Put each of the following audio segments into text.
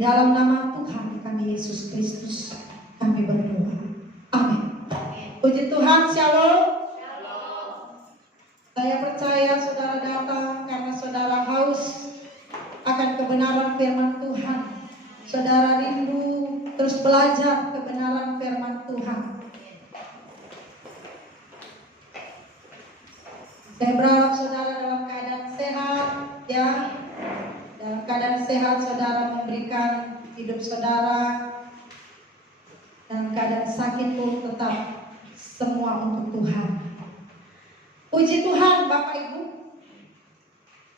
dalam nama Tuhan kami Yesus Kristus kami berdoa. Amin. Puji Tuhan, shalom. Saya percaya saudara datang karena saudara haus akan kebenaran firman Tuhan. Saudara rindu terus belajar kebenaran firman Tuhan. Saya berharap saudara dalam keadaan sehat, ya. Dalam keadaan sehat saudara memberikan hidup saudara. Dalam keadaan sakit pun tetap semua untuk Tuhan. Puji Tuhan Bapak Ibu.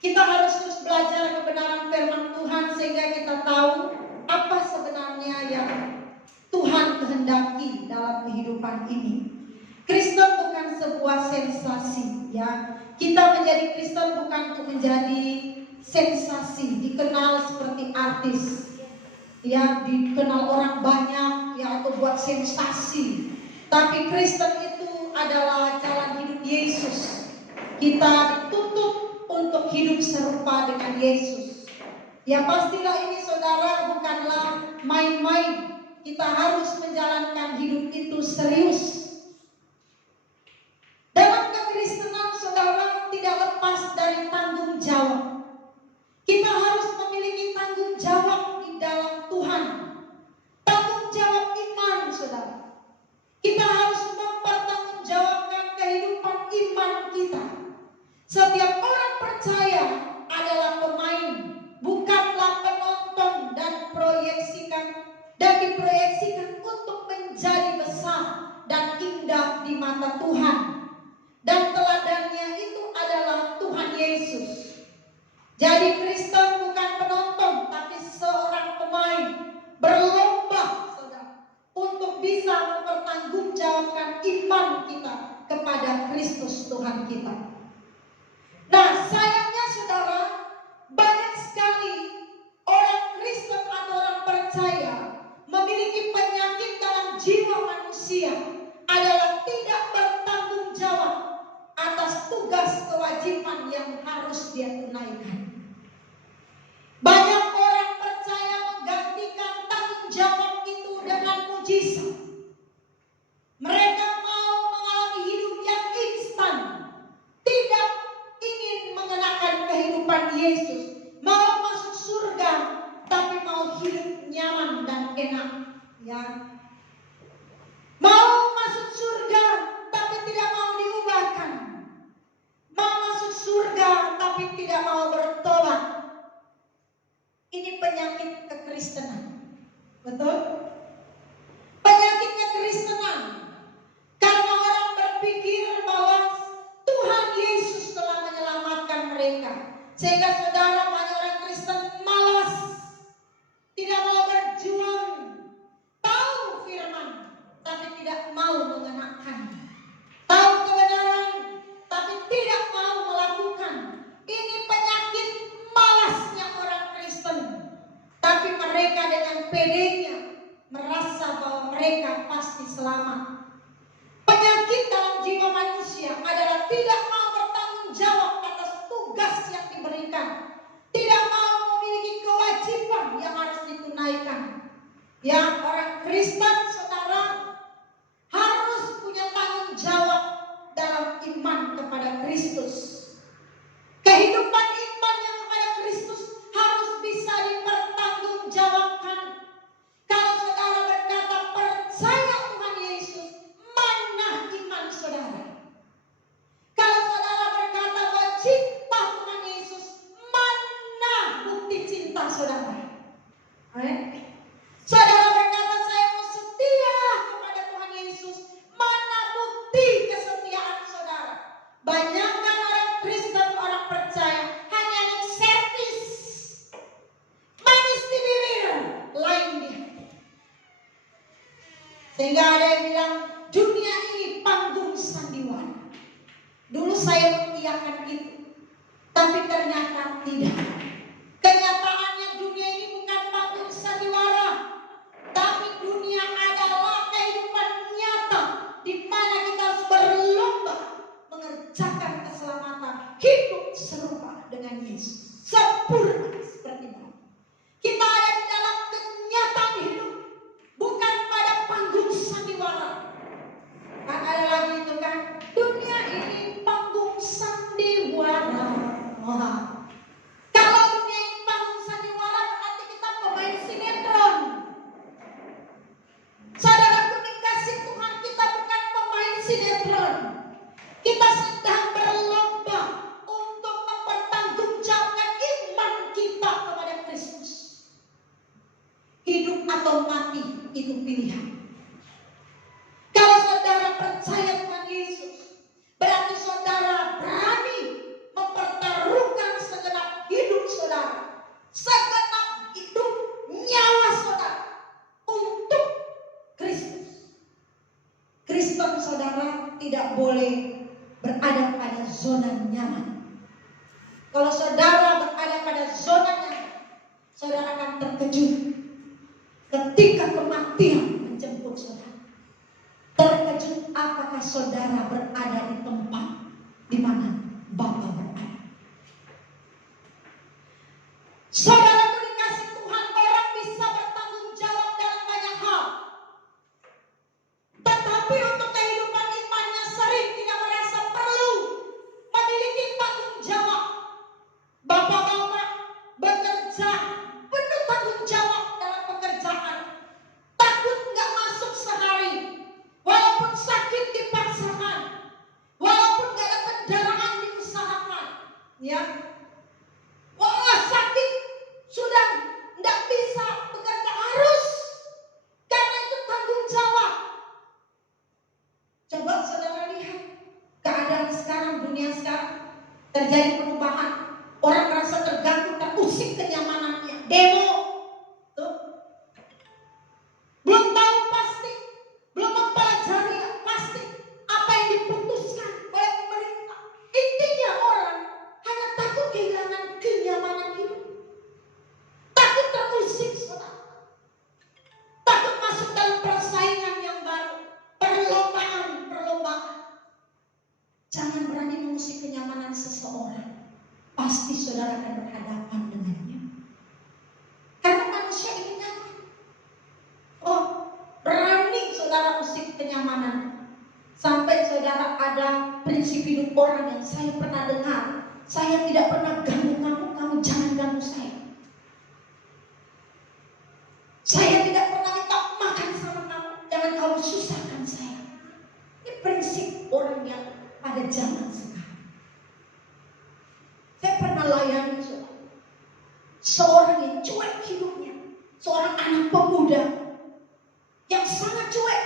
Kita harus terus belajar kebenaran firman Tuhan sehingga kita tahu apa sebenarnya yang Tuhan kehendaki dalam kehidupan ini. Kristen bukan sebuah sensasi, ya. Kita menjadi Kristen bukan untuk menjadi sensasi, dikenal seperti artis, ya, dikenal orang banyak, ya, atau buat sensasi. Tapi Kristen itu adalah jalan hidup Yesus. Kita dituntut untuk hidup serupa dengan Yesus. Ya pastilah ini saudara bukanlah main-main. Kita harus menjalankan hidup itu serius. Dalam kekristenan saudara tidak lepas dari tanggung jawab. Kita harus memiliki tanggung jawab di dalam Tuhan. Tanggung jawab iman saudara. Kita harus mempertanggungjawabkan kehidupan iman kita. Setiap orang percaya adalah pemain, bukanlah penonton dan diproyeksikan untuk menjadi besar dan indah di mata Tuhan. Dan teladannya itu adalah Tuhan Yesus. Jadi Kristen bukan penonton, tapi seorang pemain berlomba untuk bisa mempertanggungjawabkan iman kita kepada Kristus Tuhan kita. Nah, sayangnya saudara, banyak sekali orang Kristen atau orang percaya memiliki penyakit dalam jiwa manusia adalah tidak bertanggung jawab atas tugas kewajiban yang harus dia tunaikan. Banyak orang percaya menggantikan tanggung jawab itu dengan mujizat. Mereka mau mengalami hidup yang instan, tidak ingin mengenakan kehidupan Yesus, mau masuk surga, tapi mau hidup nyaman dan enak, ya. Mau masuk surga, tapi tidak mau diubahkan. Mau masuk surga, tapi tidak mau bertobat. Ini penyakit kekristenan, betul? Penyakit kekristenan. Karena orang berpikir bahwa Tuhan Yesus telah menyelamatkan mereka. Sehingga saudara, banyak orang Kristen malas, tidak mau berjuang, tahu firman, tapi tidak mau mengenakan. Tahu kebenaran, tapi tidak mau melakukan. Ini penyakit malasnya orang Kristen. Tapi mereka dengan pedenya merasa bahwa mereka pasti selamat. Penyakit dalam jiwa manusia adalah tidak mau bertanggung jawab atas tugas yang diberikan. Tidak mau memiliki kewajiban yang harus ditunaikan. Ya, orang Kristen saudara harus punya tanggung jawab dalam iman kepada Kristus. Kehidupan iman yang kepada Kristus harus bisa dipertanggungjawabkan. Kalau saudara berkata percaya Tuhan Yesus, mana iman saudara? Kalau saudara berkata bahwa cinta Tuhan Yesus, mana bukti cinta saudara? Saudara berkata saya mau setia kepada Tuhan Yesus, mana bukti kesetiaan saudara? Banyakkan orang Kristen, orang percaya hanya lip service, manis di bibir, lain di hati. Sehingga ada yang bilang dunia ini panggung sandiwara. Dulu saya mengiyakan itu, tapi ternyata tidak. Kenyataannya dunia ini bukan panggung sandiwara, tapi dunia adalah kehidupan nyata di mana kita harus berlomba mengerjakan keselamatan, hidup serupa dengan Yesus, sempurna seperti Bapa. Kita ada di dalam sinetron. Kita sedang berlomba untuk mempertanggungjawabkan iman kita kepada Kristus. Hidup atau mati itu pilihan. Kalau saudara percaya Tuhan Yesus, berarti saudara berani mempertaruhkan segenap hidup saudara, segenap hidup nyawa saudara untuk Kristus. Kristen saudara tidak boleh berada pada zona nyaman. Kalau saudara berada pada zona nyaman, saudara akan terkejut ketika kematian menjemput saudara. Terkejut apakah saudara berada di tempat di mana Bapa berada. Saudara dikasih Tuhan, orang bisa bertanggung jawab dalam banyak hal. Tetapi untuk kehidupan imannya sering tidak merasa perlu memiliki tanggung jawab. Bapak-bapak bekerja penuh tanggung jawab dalam pekerjaan. Takut nggak masuk sehari. Walaupun sakit dipaksakan, walaupun gak ada kendaraan diusahakan, ya, wah sakit sudah tidak bisa bekerja harus, karena itu tanggung jawab. Coba saudara lihat keadaan sekarang, dunia sekarang terjadi perubahan, orang merasa terganggu, terusik kenyamanannya, demo, tuh, belum tahu pasti. Belum mempelajari pasti apa yang diputuskan oleh pemerintah. Intinya orang hanya takut kehilangan kenyamanan hidup. Takut terusik, saudara. Takut masuk dalam persaingan yang baru. Perlombaan. Jangan berani mengusik kenyamanan seseorang. Pasti saudara akan berhadapan dengannya. Karena manusia ini nyaman. Oh, berani saudara usik kenyamanan. Sampai saudara ada prinsip hidup orang yang saya pernah dengar, saya tidak pernah ganggu kamu, kamu jangan ganggu saya. Saya tidak pernah minta makan sama kamu, jangan kamu susahkan saya. Ini prinsip orang yang pada zaman sekarang. Saya pernah layani seorang yang cuek hidupnya, seorang anak pemuda yang sangat cuek,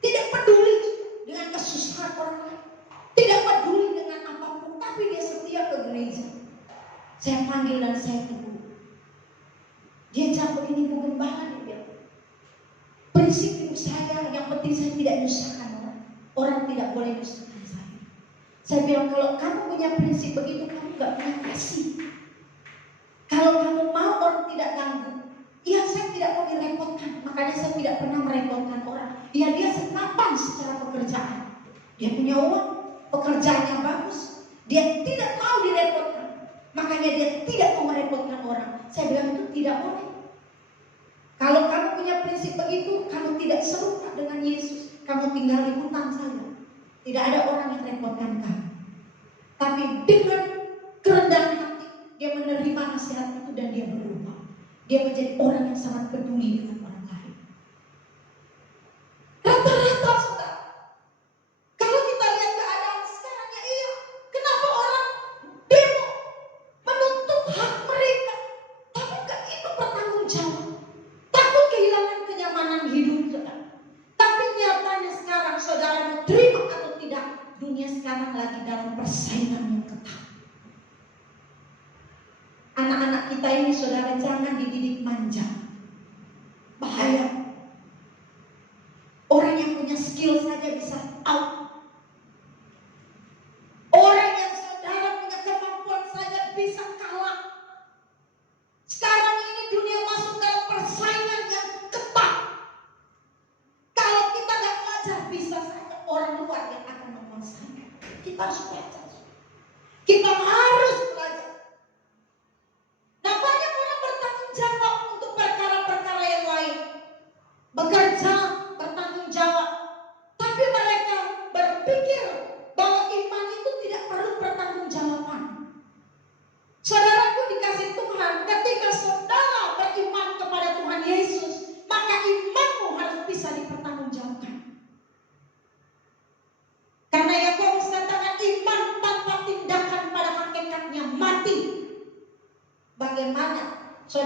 tidak peduli dengan kesusahan orang lain, tidak peduli dengan apapun, tapi dia setia ke gereja. Saya panggil dan saya tegur. Dia jawab begini, Bu Gembala, dia bilang, prinsip hidup saya yang penting saya tidak menyusahkan orang. Orang tidak boleh menyusahkan saya. Saya bilang, kalau kamu punya prinsip begitu, kamu gak punya kasih. Kalau kamu mau orang tidak ganggu, iya, saya tidak mau direpotkan, makanya saya tidak pernah merepotkan orang. Dia semapan secara pekerjaan. Dia punya uang, pekerjaannya bagus. Dia tidak mau direpotkan, makanya dia tidak mau merepotkan orang. Saya bilang itu tidak boleh. Kalau kamu punya prinsip begitu, kamu tidak serupa dengan Yesus. Kamu tinggal di hutan saja. Tidak ada orang yang merepotkan kamu. Tapi dengan kerendahan hati, dia menerima nasihat itu dan dia berubah. Dia menjadi orang yang sangat peduli dengan orang lain. Rata-rata saudara, kalau kita lihat keadaan sekarang, ya iya, kenapa orang demo menuntut hak mereka? Tapi kan itu bertanggung jawab. Takut kehilangan kenyamanan hidup saudara. Tapi nyatanya sekarang saudara mau terima atau tidak, dunia sekarang lagi dalam persaingan yang ketat. Anak-anak kita ini saudara jangan dididik manja. Bahaya. Orang yang punya skill saja bisa out. Orang yang saudara punya kemampuan saja bisa kalah. Sekarang ini dunia masuk dalam persaingan yang ketat. Kalau kita gak belajar, bisa saja orang luar yang akan menguasai. Kita harus belajar. Kita harus belajar. Nah, banyak orang bertanggung jawab untuk perkara-perkara yang lain. Bekerja, bertanggung jawab. Tapi mereka berpikir bahwa iman itu tidak perlu pertanggungjawaban. Saudaraku dikasih Tuhan, ketika saudara beriman kepada Tuhan Yesus, maka imanmu harus bisa dipertanggungjawabkan.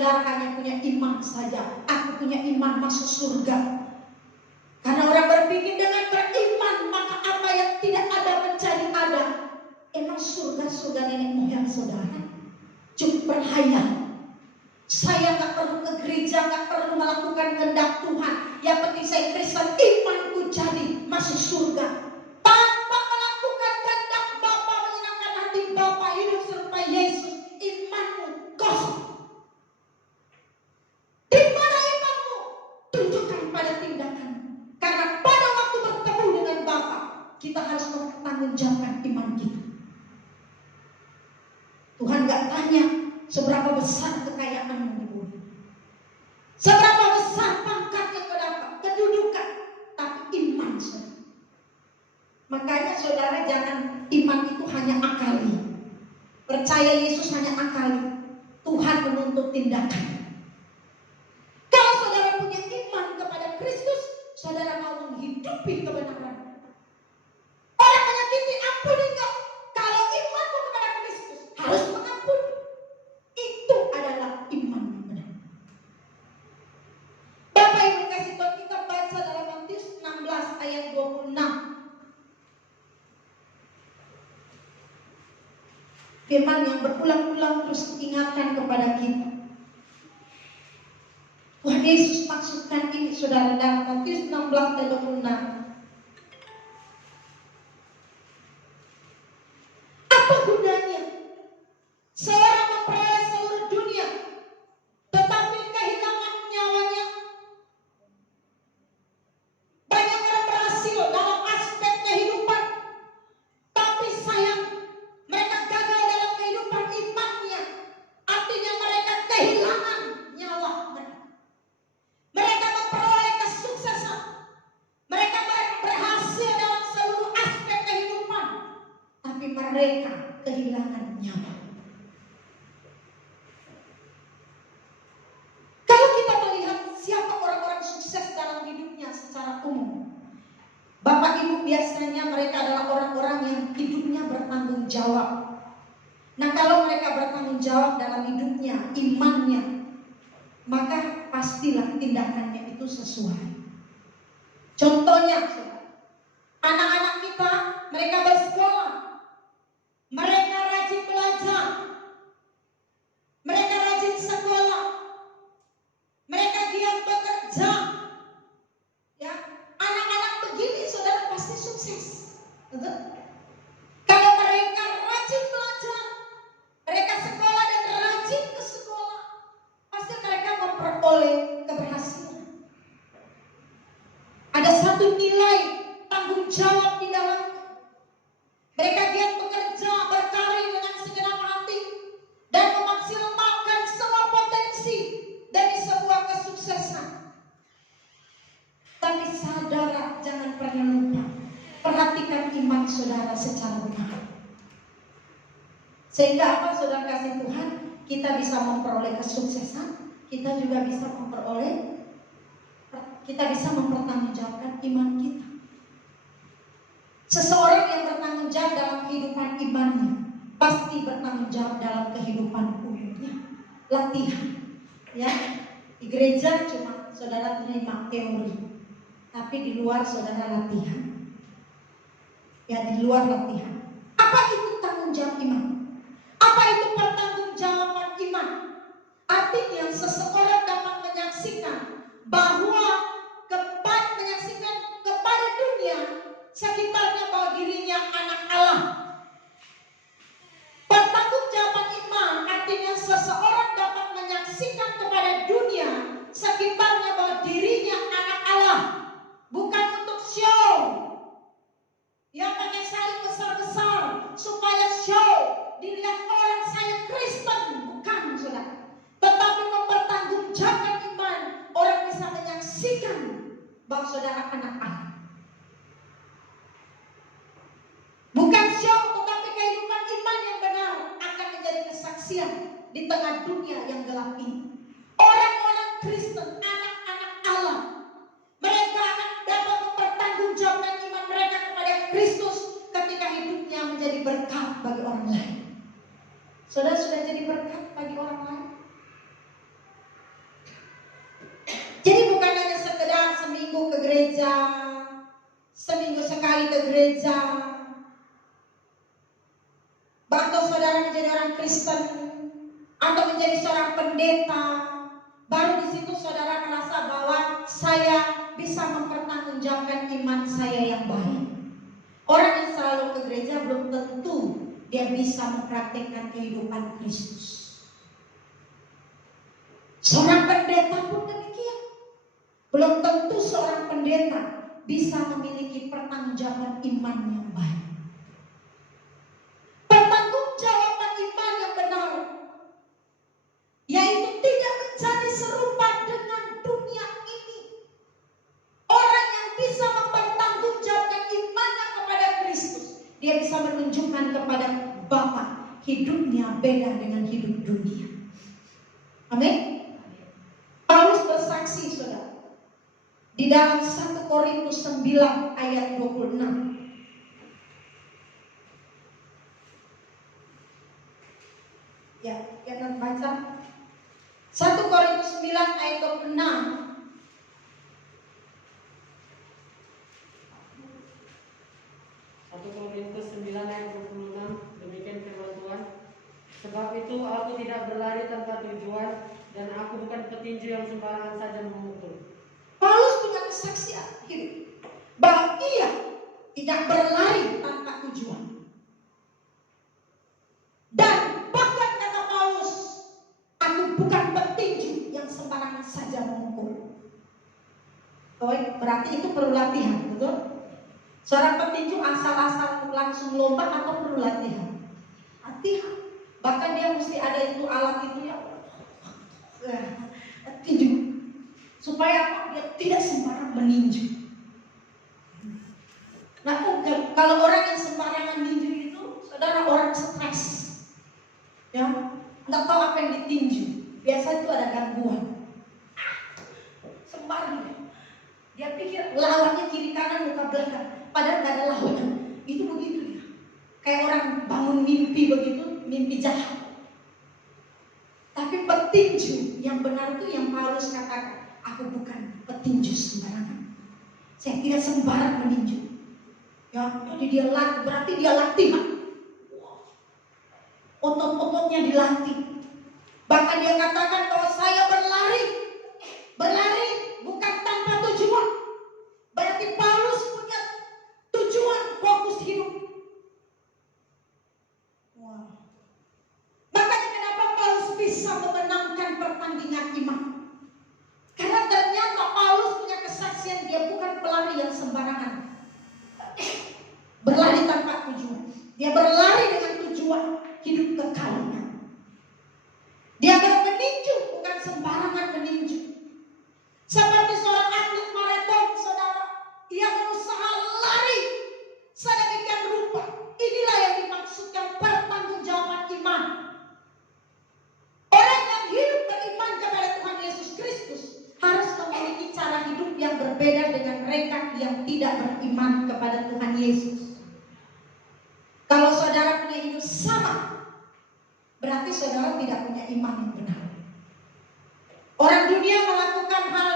saudara hanya punya iman saja. Aku punya iman masuk surga. Karena orang berpikir dengan beriman maka apa yang tidak ada menjadi ada. Emang surga nenek moyang saudara cukup berhayal. Saya gak perlu ke gereja, gak perlu melakukan kehendak Tuhan. Yang penting saya Kristen, imanku jadi masuk surga. Tanpa melakukan kehendak Bapa, menyenangkan hati Bapa, hidup serupa Yesus, imanmu kosong. Di mana imanmu? Tunjukkan pada tindakan. Karena pada waktu bertemu dengan Bapa, kita harus mempertanggungjawabkan iman kita. Tuhan gak tanya seberapa besar kekayaanmu di bumi, seberapa besar pangkat yang kau dapat, kedudukan, tapi iman saudara. Makanya saudara jangan iman itu hanya akali. Percaya Yesus hanya akali. Tuhan menuntut tindakan. Kalau saudara punya iman kepada Kristus, saudara mau menghidupi kebenaran. Orang menyakiti, ampuni kau. Kalau imanmu kepada Kristus harus mengampuni. Itu adalah iman yang benar. Bapak Ibu kasih Tuhan, kita baca dalam Matius 16 ayat 26. Firman yang berulang-ulang terus diingatkan kepada kita. Tuhan Yesus maksudkan ini saudara dalam Matius 16 ayat 26. Apa gunanya seorang memperoleh seluruh dunia tetapi kehilangan nyawanya? Banyak orang berhasil dalam aspek kehidupan, tapi sayang mereka gagal dalam kehidupan imannya. Artinya mereka kehilangan nyawa mereka. Mereka memperoleh kesuksesan, mereka berhasil dalam seluruh aspek kehidupan, tapi mereka kehilangan nyawa. Kalau kita melihat siapa orang-orang sukses dalam hidupnya secara umum, Bapak Ibu biasanya mereka adalah orang-orang yang hidupnya bertanggung jawab. Nah kalau mereka bertanggung jawab dalam hidupnya, imannya, maka pastilah tindakannya itu sesuai. Contohnya, anak-anak kita, mereka bersekolah, mereka rajin belajar, mereka rajin sekolah, mereka giat bekerja. Ya, anak-anak begini saudara pasti sukses. Betul? Kalau mereka rajin belajar, mereka sekolah dan rajin ke sekolah, pasti mereka memperoleh keberhasilan. Ada satu nilai tanggung jawab di dalamnya. Mereka giat bekerja, berkarir dengan segenap hati, dan memaksimalkan semua potensi dari sebuah kesuksesan. Tapi saudara jangan pernah lupa, perhatikan iman saudara secara benar. Sehingga apa saudara kasih Tuhan, kita bisa memperoleh kesuksesan, kita juga bisa mempertanggungjawabkan iman kita. Seseorang yang bertanggung jawab dalam kehidupan imannya pasti bertanggung jawab dalam kehidupan umumnya. Latihan, ya. Di gereja cuma saudara terima teori, tapi di luar saudara latihan. Ya, di luar latihan. Apa itu tanggung jawab iman? Apa itu pertanggungjawaban iman? Artinya seseorang dapat menyaksikan kepada dunia sekitarnya bahwa dirinya anak Allah. Pertanggungjawaban iman artinya seseorang dapat menyaksikan kepada dunia sekitarnya bahwa dirinya anak Allah, bukan untuk show. Yang pakai salib besar-besar supaya show dilihat orang saya Kristen, bukan saudara. Tetapi mempertanggungjawabkan iman, orang bisa menyaksikan bahwa saudara anak Allah. Bukan show, tetapi kehidupan iman yang benar akan menjadi kesaksian di tengah dunia yang gelap ini. Orang-orang Kristen, anak-anak Allah, mereka akan dapat mempertanggungjawabkan iman mereka kepada Kristus ketika hidupnya menjadi berkat bagi orang lain. Saudara sudah jadi berkat bagi orang lain? gereja, atau saudara menjadi orang Kristen, atau menjadi seorang pendeta, baru di situ saudara merasa bahwa saya bisa mempertanggungjawabkan iman saya yang baik. Orang yang selalu ke gereja belum tentu dia bisa mempraktikkan kehidupan Kristus. Seorang pendeta pun demikian. Belum tentu seorang pendeta bisa memiliki pertanggungjawaban iman yang baik. Pertanggungjawaban iman yang benar, yaitu tidak menjadi serupa dengan dunia ini. Orang yang bisa mempertanggungjawabkan imannya kepada Kristus, dia bisa menunjukkan kepada Bapa hidupnya beda dengan hidup dunia. Amin. Paulus bersaksi, saudara, di dalam 1 Korintus 9 ayat 26. Ya, kita baca 1 Korintus 9 ayat 26. 1 Korintus 9 ayat 26, demikian firman Tuhan. Sebab itu aku tidak berlari tanpa tujuan, dan aku bukan petinju yang sembarangan saja memukul. Paulus punya kesaksian hidup bahwa ia tidak berlari tanpa tujuan. Dan bahkan kata Paulus, aku bukan petinju yang sembarangan saja memukul. Oh, berarti itu perlu latihan, betul? Seorang petinju asal-asal langsung lomba atau perlu latihan? Latihan. Bahkan dia mesti ada itu alat itu ya, tinju. Supaya apa? Dia tidak sembarang meninju. Nah, kalau orang yang sembarangan ninju itu, saudara, orang stres, ya, nggak tahu apa yang ditinju. Biasa itu ada gangguan. Sembarang. Dia pikir lawannya kiri kanan muka belakang, padahal nggak ada lawan. Itu begitu dia. Kayak orang bangun mimpi begitu, mimpi jahat. Tapi petinju yang benar itu yang Paulus katakan, aku bukan petinju sembarangan. Saya tidak sembarang meninju. Ya, jadi dia latih, berarti dia latihan. Otot-ototnya dilatih. Bahkan dia katakan bahwa saya berlari bukan tanpa tujuan. Berarti Paulus punya tujuan, fokus hidup. Wow. Makanya kenapa Paulus bisa memenangkan pertandingan iman? Karena ternyata Paulus punya kesaksian, dia bukan pelari yang sembarangan, berlari tanpa tujuan. Dia berlari dengan tujuan hidup kekalnya. Dia bermeninju bukan sembarangan meninju. Seperti seorang atlet maraton, saudara, ia berusaha lari sedemikian rupa. Inilah yang dimaksudkan pertanggungjawaban iman. Orang yang hidup beriman kepada Tuhan Yesus Kristus harus memiliki cara hidup yang berbeda dengan mereka yang tidak beriman kepada Tuhan Yesus. Kalau saudara punya hidup sama, berarti saudara tidak punya iman yang benar. Orang dunia melakukan hal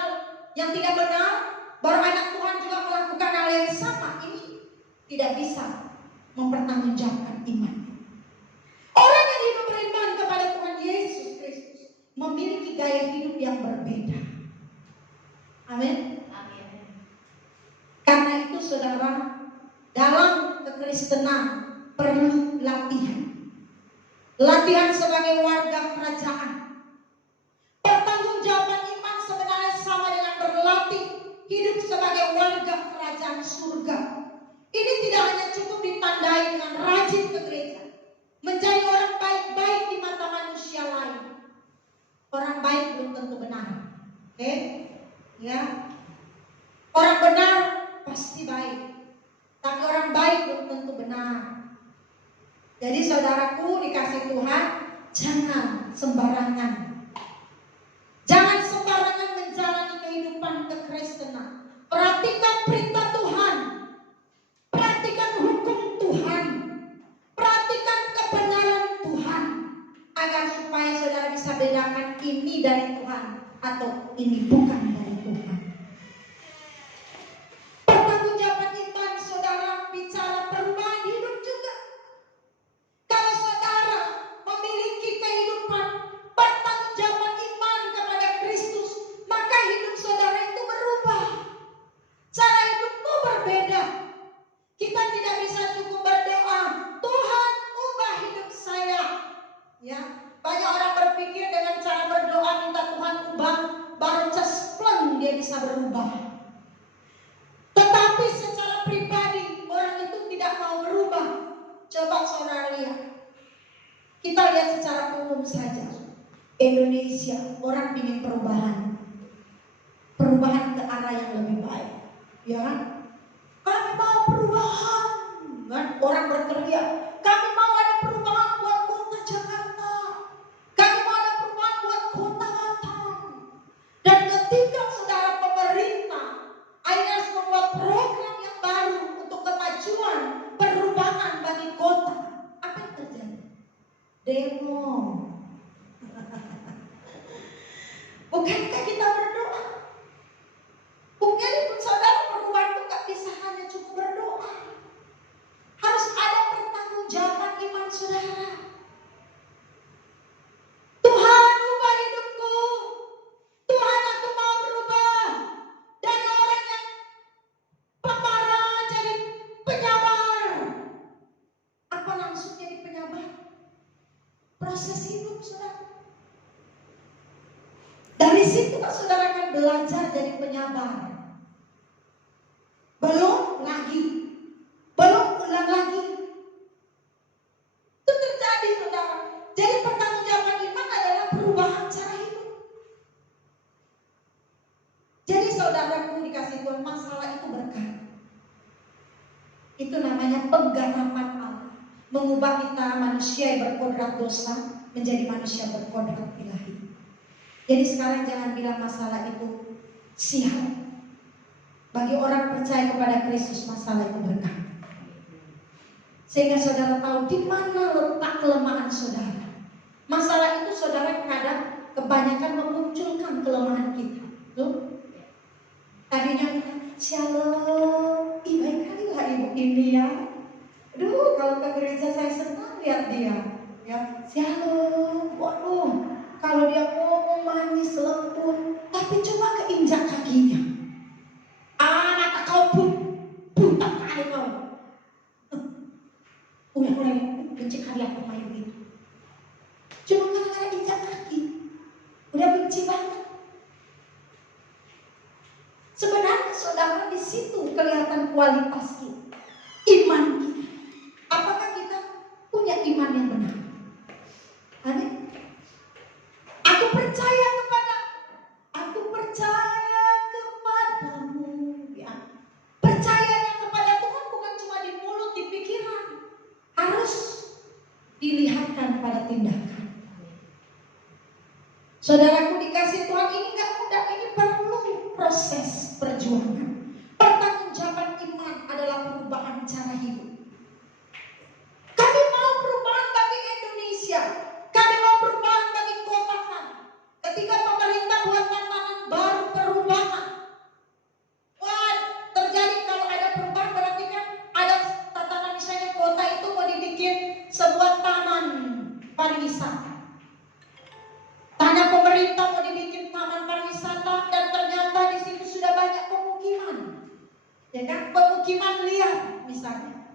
yang tidak benar, baru anak Tuhan juga melakukan hal yang sama. Ini tidak bisa mempertanggungjawabkan iman. Orang yang hidup beriman kepada Tuhan Yesus Kristus memiliki gaya hidup yang berbeda. Amin. Karena itu saudara, dalam kekristenan perlu latihan. Latihan sebagai warga kerajaan. Pertanggungjawaban iman sebenarnya sama dengan berlatih hidup sebagai warga kerajaan surga. Ini tidak hanya cukup ditandai dengan rajin ke gereja, menjadi orang baik-baik di mata manusia lain. Orang baik belum tentu benar. Oke? Ya. Orang benar pasti baik, tapi orang baik belum tentu benar. Jadi saudaraku dikasih Tuhan, jangan sembarangan. Jangan sembarangan menjalani kehidupan kekristenan. Perhatikan perintah Tuhan. Perhatikan hukum Tuhan. Perhatikan kebenaran Tuhan. Agar supaya saudara bisa bedakan ini dari Tuhan atau ini bukan dari Tuhan. Pertanggungjawaban iman saudara bicara bisa berubah. Tetapi secara pribadi orang itu tidak mau berubah. Coba saudara lihat. Kita lihat secara umum saja. Indonesia, orang ingin perubahan. Perubahan ke arah yang lebih baik. Ya kan? Kami mau perubahan. Kan? Orang berteriak. Kami mau ada perubahan buat kota Jakarta. Kami mau ada perubahan buat kota Batam. Dan ketika saudara pemerintah akhirnya membuat program yang baru untuk kemajuan perubahan bagi kota, apa yang terjadi? Demo. Bukankah kita berdoa? Bukan pun saudara, perubahan itu gak bisa hanya cukup berdoa. Harus ada pertanggungjawaban iman saudara. Tuhan ubah hidupku. Tuhan, aku mau berubah dari orang yang pemarah jadi penyabar. Apa langsung jadi penyabar? Proses hidup saudara. Dari situ saudara akan belajar jadi penyabar. Belum ulang lagi. Itu terjadi saudara. Jadi pertanggungjawaban iman adalah perubahan cara hidup. Jadi saudaraku dikasih Tuhan, masalah itu berkat. Itu namanya penggarapan Allah. Mengubah kita manusia yang berkodrat dosa menjadi manusia berkodrat ilahi. Jadi sekarang jangan bilang masalah itu sial. Bagi orang percaya kepada Kristus, masalah itu berkat. Sehingga saudara tahu di mana letak kelemahan saudara. Masalah itu saudara kadang kebanyakan memunculkan kelemahan kita. Tuh. Tadinya kita, shalom, baik kali lah ibu ini ya. Aduh, kalau ke gereja saya senang lihat dia. Ya, shalom, waduh. Kalau dia ngomong manis, lembut, tapi coba keinjak kakinya. Mata kau pun buta kali kau. Udah mulai benci kali aku main gitu. Cuma kadang-kadang injak kaki, udah benci banget. Sebenarnya saudara di situ kelihatan kualitas kita, iman kita. Apakah kita punya iman yang benar? Amin. Aku percaya kepadamu. Ya. Percayanya kepada Tuhan bukan cuma di mulut, di pikiran. Harus dilihatkan pada tindakan. Saudaraku dikasih Tuhan, ini gak mudah, ini perlu proses perjuangan. Pertanggungjawaban iman adalah perubahan cara hidup. Kami mau perubahan bagi Indonesia. Kami mau perubahan bagi kota kami. Ketika pemerintah buat tantangan baru perubahan. Wah, terjadi kalau ada perubahan berarti kan ada tantangan, misalnya kota itu mau dibikin sebuah taman pariwisata. Tanah pemerintah mau dibikin taman pariwisata dan ternyata di situ sudah banyak pemukiman. Ya kan? Pemukiman liar misalnya.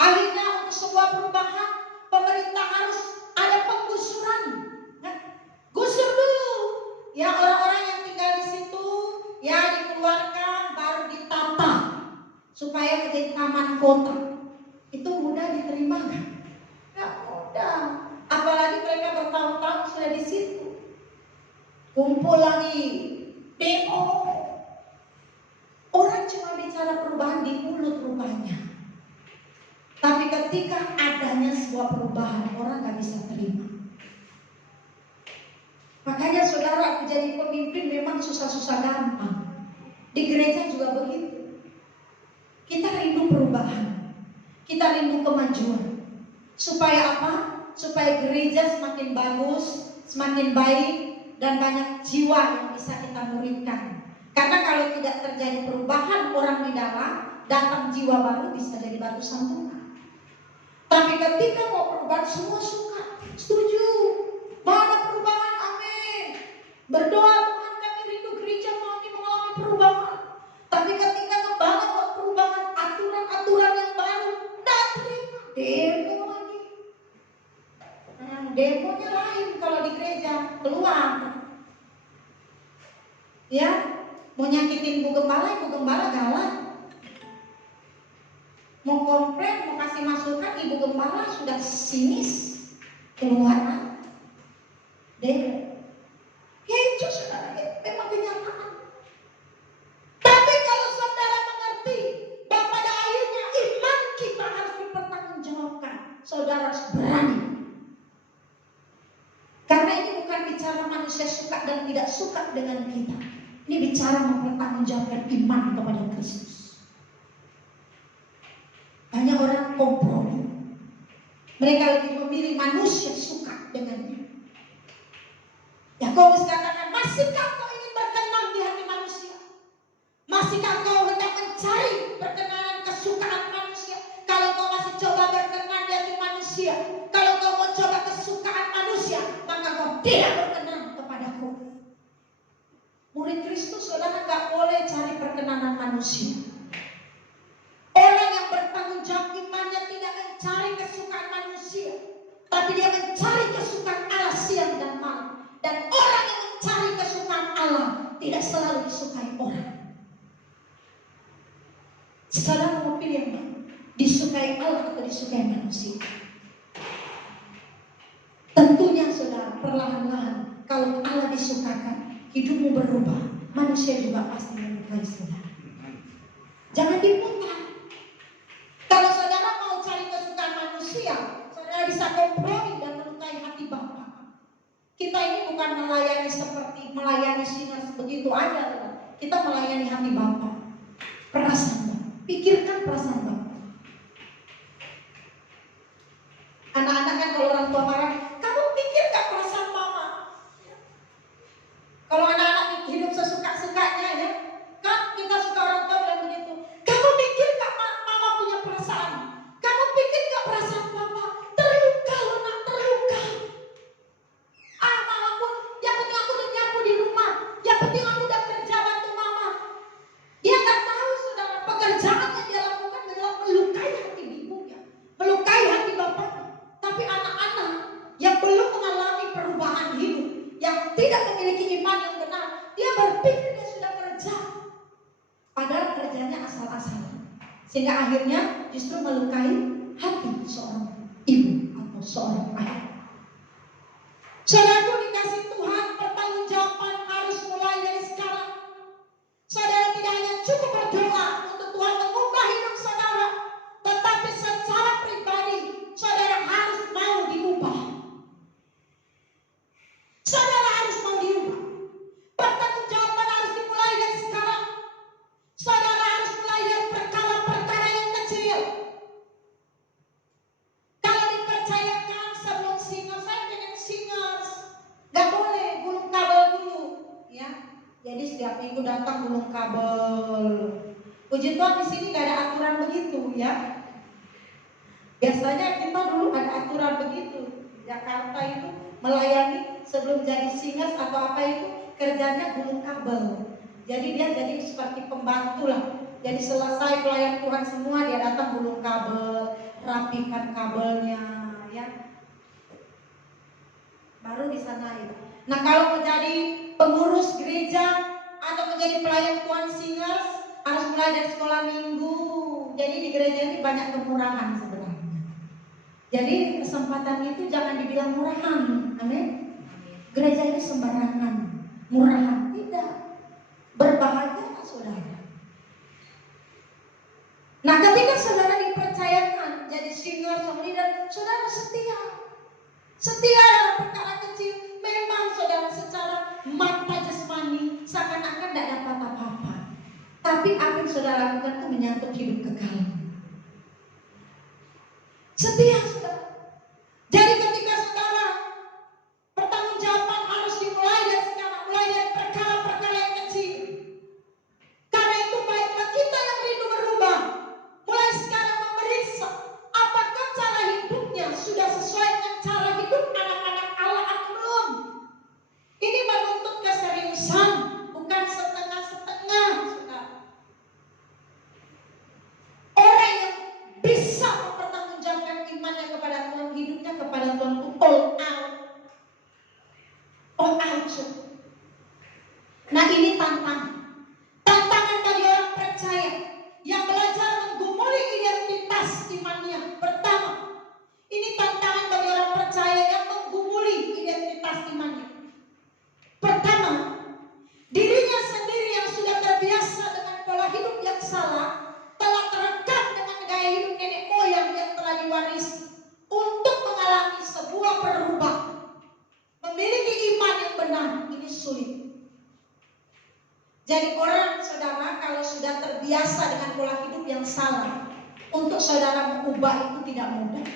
Akhirnya untuk sebuah perubahan pemerintah harus ada penggusuran. Nah, gusur dulu. Ya orang-orang yang tinggal di situ ya dikeluarkan baru ditata supaya menjadi taman kota. Itu mudah diterima kan? Nggak mudah. Apalagi mereka bertahun-tahun sudah di situ. Kumpul lagi, demo. Orang cuma bicara perubahan di mulut rupanya. Tapi ketika adanya sebuah perubahan, orang gak bisa terima. Makanya saudara, aku jadi pemimpin memang susah-susah gampang. Di gereja juga begitu. Kita rindu perubahan. Kita rindu kemajuan. Supaya apa? Supaya gereja semakin bagus, semakin baik, dan banyak jiwa yang bisa kita muridkan. Karena kalau tidak terjadi perubahan orang di dalam, datang jiwa baru bisa jadi batu sandungan. Tapi ketika mau perubahan, semua suka, setuju, mau ada perubahan, amin. Berdoa, Tuhan kami rindu gereja kami mengalami perubahan. Tapi ketika kembali buat perubahan, aturan-aturan yang baru, tidak terima, demo lagi. Demonya lain kalau di gereja, keluar. Ya, mau nyakitin ibu gembala galak. Mau komplain, mau kasih masukan, ibu gembala sudah sinis, keluar deh. Ya itu saudara, itu memang kenyataan. Tapi kalau saudara mengerti bahwa pada akhirnya iman kita harus dipertanggungjawabkan, saudara harus berani. Karena ini bukan bicara manusia suka dan tidak suka dengan kita. Ini bicara mempertanggungjawabkan iman kepada Kristus. Banyak orang kompromi. Mereka lebih memilih manusia suka dengannya. Yakobus katakan, masihkah kau ingin berkenan di hati manusia? Masihkah kau hendak mencari perkenanan kesukaan manusia? Kalau kau masih coba berkenan di hati manusia, kalau kau mau coba kesukaan manusia, maka kau tidak berkenan kepadaku. Murid Kristus, saudara, gak boleh cari perkenanan manusia. Orang yang bertanggung jawab imannya tidak mencari kesukaan manusia, tapi dia mencari kesukaan Allah siang dan malam. Dan orang yang mencari kesukaan Allah tidak selalu disukai orang. Saudara mau pilih yang mana? Disukai Allah atau disukai manusia? Tentunya saudara, perlahan-lahan kalau Allah disukakan, hidupmu berubah. Manusia juga pasti menyukai saudara. Jangan diputar. Kalau saudara mau cari kesukaan manusia, saudara bisa kompromi dan melukai hati Bapa. Kita ini bukan melayani seperti melayani sinners begitu aja, saudara. Kita melayani hati Bapa. Perasaan Bapa. Pikirkan perasaan Bapa. Anak-anak kan kalau orang tua marah, kamu pikir gak perasaan Mama? Kalau anak-anak hidup sesuka-sukanya ya, kan kita suka orang tua bilang begitu. Kamu pikir gak Mama punya perasaan? Kamu pikir gak perasaan Papa? Terluka loh nak, terluka. Mama aku, yang penting aku udah nyapu di rumah, yang penting aku udah kerja bantu Mama. Dia gak tahu saudara, pekerjaan yang dia lakukan adalah melukai hati ibunya, melukai hati bapaknya. Tapi anak-anak yang belum mengalami perubahan hidup, yang tidak memiliki iman yang benar, dia berpikir dia sudah kerja, padahal kerjanya asal-asalan, sehingga akhirnya justru melukai hati seorang ibu atau seorang ayah. Saudaraku dikasih Tuhan, pertanggungjawaban harus mulai dari sekarang. Saudara tidak hanya cukup berdoa untuk Tuhan mengubah hidup saudara, tetapi secara pribadi saudara harus mau diubah. Saudara harus mau diubah. Pertanggungjawaban harus dimulai dari sekarang. Saudara harus mulai dari perkara-perkara yang kecil. Kalau dipercayakan sebelum singers, saya pengen singers, gak boleh gulung kabel dulu, ya. Jadi setiap minggu datang gulung kabel. Puji Tuhan di sini gak ada aturan begitu, ya. Biasanya kita dulu ada aturan begitu. Jakarta itu melayani sebelum jadi singers atau apa itu kerjanya gulung kabel. Jadi dia jadi seperti pembantu lah. Jadi selesai pelayan Tuhan semua, dia datang gulung kabel, rapikan kabelnya, ya. Baru bisa naik. Nah kalau menjadi pengurus gereja atau menjadi pelayan Tuhan singers harus mulai dari sekolah minggu. Jadi di gereja ini banyak kemurahan sebenarnya. Jadi kesempatan itu jangan dibilang murahan, amin. Gereja ini sembarangan, murahan tidak. Berbahagia saudara. Nah ketika saudara dipercayakan jadi singer, leader, saudara setia. Setia dalam perkara kecil. Memang saudara secara mata jasmani seakan-akan tidak dapat apa-apa. Tapi apa yang saudara lakukan itu menyangkut hidup kekal. Setia saudara. Jadi ketika saudara, pertanggungjawaban harus dimulai dari sekarang, mulai dari perkara-perkara yang kecil. Karena itu baik bagi kita yang rindu berubah, mulai sekarang memeriksa apakah cara hidupnya sudah sesuai dengan cara hidup anak-anak Allah atau belum. Ini menuntut keseriusan, bukan setengah-setengah, saudara. Orang yang bisa mempertanggungjawabkan imannya salah telah terekam dengan gaya hidup nenek moyang yang telah diwarisi. Untuk mengalami sebuah perubahan, memiliki iman yang benar, ini sulit. Jadi orang, saudara, kalau sudah terbiasa dengan pola hidup yang salah, untuk saudara mengubah itu tidak mudah.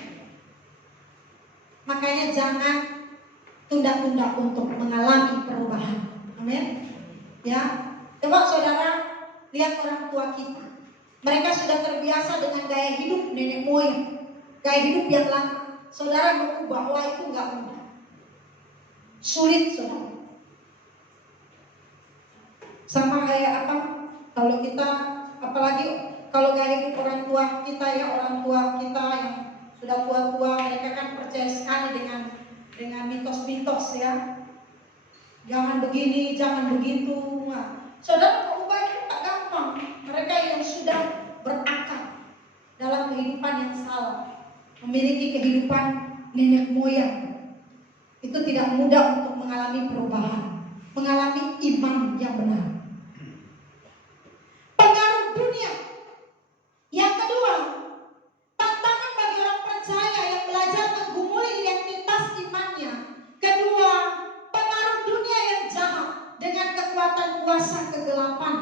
Makanya jangan tunda-tunda untuk mengalami perubahan. Amin. Ya, coba saudara lihat orang tua kita. Mereka sudah terbiasa dengan gaya hidup nenek moyang, gaya hidup yang lama. Saudara mengubah, wah itu nggak mudah. Sulit, saudara. Sama kayak apa? Kalau kita, apalagi kalau gaya hidup orang tua kita ya, orang tua kita yang sudah tua-tua, mereka kan percaya sekali dengan mitos-mitos ya. Jangan begini, jangan begitu. Nah, saudara mengubah itu tak gampang. Mereka yang sudah berakar dalam kehidupan yang salah, memiliki kehidupan nenek moyang, itu tidak mudah untuk mengalami perubahan, mengalami iman yang benar. Pengaruh dunia. Yang kedua, tantangan bagi orang percaya yang belajar menggumuli identitas imannya. Kedua, pengaruh dunia yang jahat dengan kekuatan kuasa kegelapan.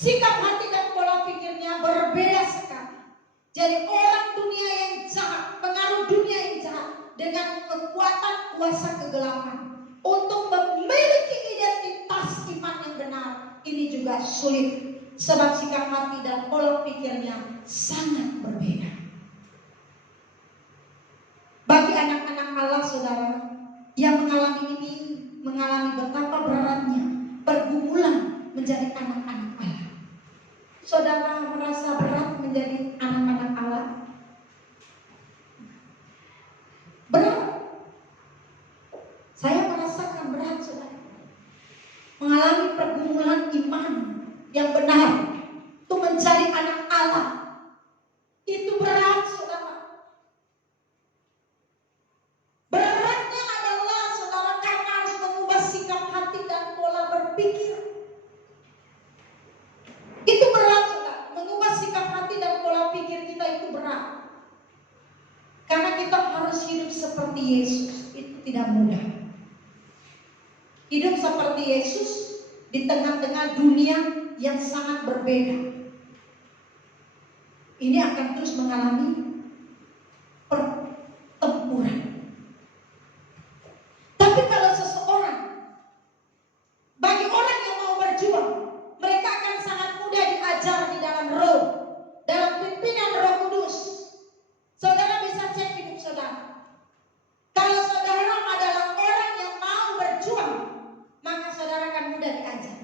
Sikap hati dan pola pikirnya berbeda sekali. Jadi orang dunia yang jahat, pengaruh dunia yang jahat dengan kekuatan kuasa kegelapan untuk memiliki identitas iman yang benar, ini juga sulit. Sebab sikap hati dan pola pikirnya sangat berbeda. Bagi anak-anak Allah, saudara, yang mengalami ini, mengalami betapa beratnya pergumulan menjadi anak-anak Allah. Saudara merasa berat menjadi anak-anak Allah? Berat. Saya merasakan berat, saudara. Mengalami pergumulan iman yang benar untuk menjadi anak Allah. Itu berat, saudara. Beratnya adalah, saudara, karena harus mengubah sikap hati dan pola berpikir. Itu berat, saudara. Mengubah sikap hati dan pola pikir kita itu berat. Karena kita harus hidup seperti Yesus. Itu tidak mudah. Hidup seperti Yesus di tengah-tengah dunia yang sangat berbeda. Ini akan terus mengalami pertempuran. Tapi kalau seseorang, bagi orang yang mau berjuang, mereka akan sangat mudah diajar di dalam roh, dalam pimpinan Roh Kudus. Saudara bisa cek hidup saudara. Kalau saudara adalah orang yang mau berjuang, maka saudara akan mudah diajar.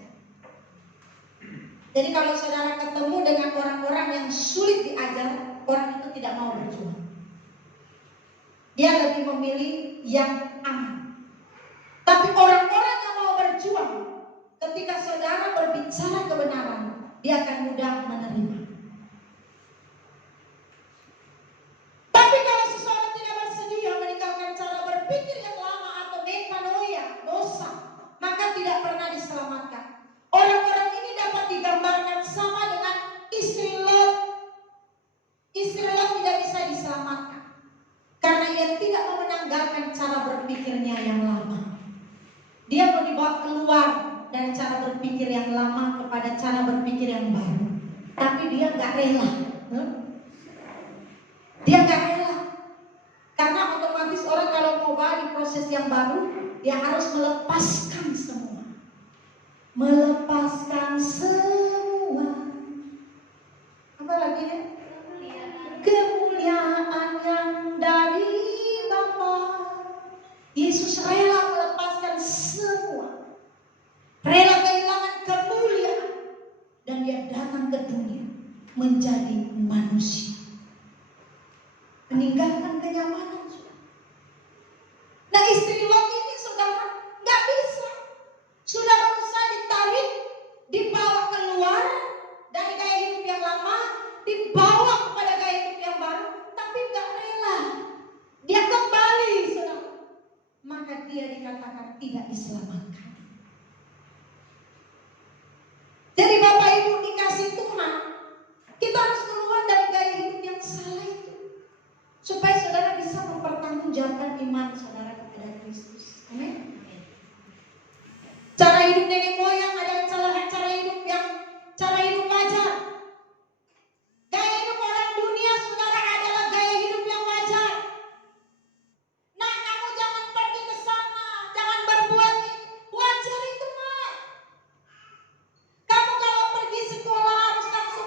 Jadi kalau saudara ketemu dengan orang-orang yang sulit diajar, orang itu tidak mau berjuang. Dia lebih memilih yang aman. Tapi orang-orang yang mau berjuang, ketika saudara berbicara kebenaran, dia akan mudah menerima. Tapi kalau seseorang tidak bersedia meninggalkan cara berpikir yang lama atau metanoia, dosa, maka tidak pernah diselamatkan. Orang-orang ini dapat digambarkan sama dengan istri Lot. Istri Lot tidak bisa diselamatkan karena ia tidak mau menanggalkan cara berpikirnya yang lama. Dia mau dibawa keluar dari cara berpikir yang lama kepada cara berpikir yang baru. Tapi dia nggak rela. Dia nggak rela. Karena otomatis orang kalau mau di proses yang baru, dia harus melepaskan semua. Melepaskan semua. Apa lagi ya? Kemuliaan yang dari Bapa. Yesus rela melepaskan semua. Rela kehilangan kemuliaan. Dan dia datang ke dunia menjadi manusia. Meninggalkan kenyamanan. Nah, istri Lot ini, saudara, nggak bisa. Sudah berusaha ditarik, dibawa keluar dari gaya hidup yang lama, dibawa kepada gaya hidup yang baru, tapi nggak rela. Dia kembali, saudara. Maka dia dikatakan tidak diselamatkan. Jadi Bapak Ibu dikasih Tuhan,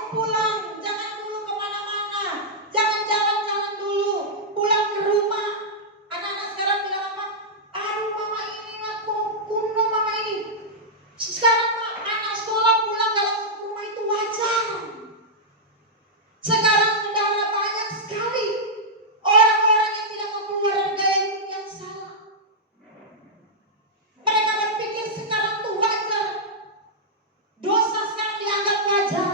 pulang, jangan dulu kemana-mana, jangan jalan-jalan dulu, pulang ke rumah. Anak-anak sekarang bilang apa? Aduh mama ini aku kuno mama ini. Sekarang anak sekolah pulang gak langsung ke rumah itu wajar. Sekarang saudara banyak sekali orang-orang yang tidak mau keluar dari gaya hidup yang salah. Mereka berpikir sekarang itu wajar. Dosa sekarang dianggap wajar.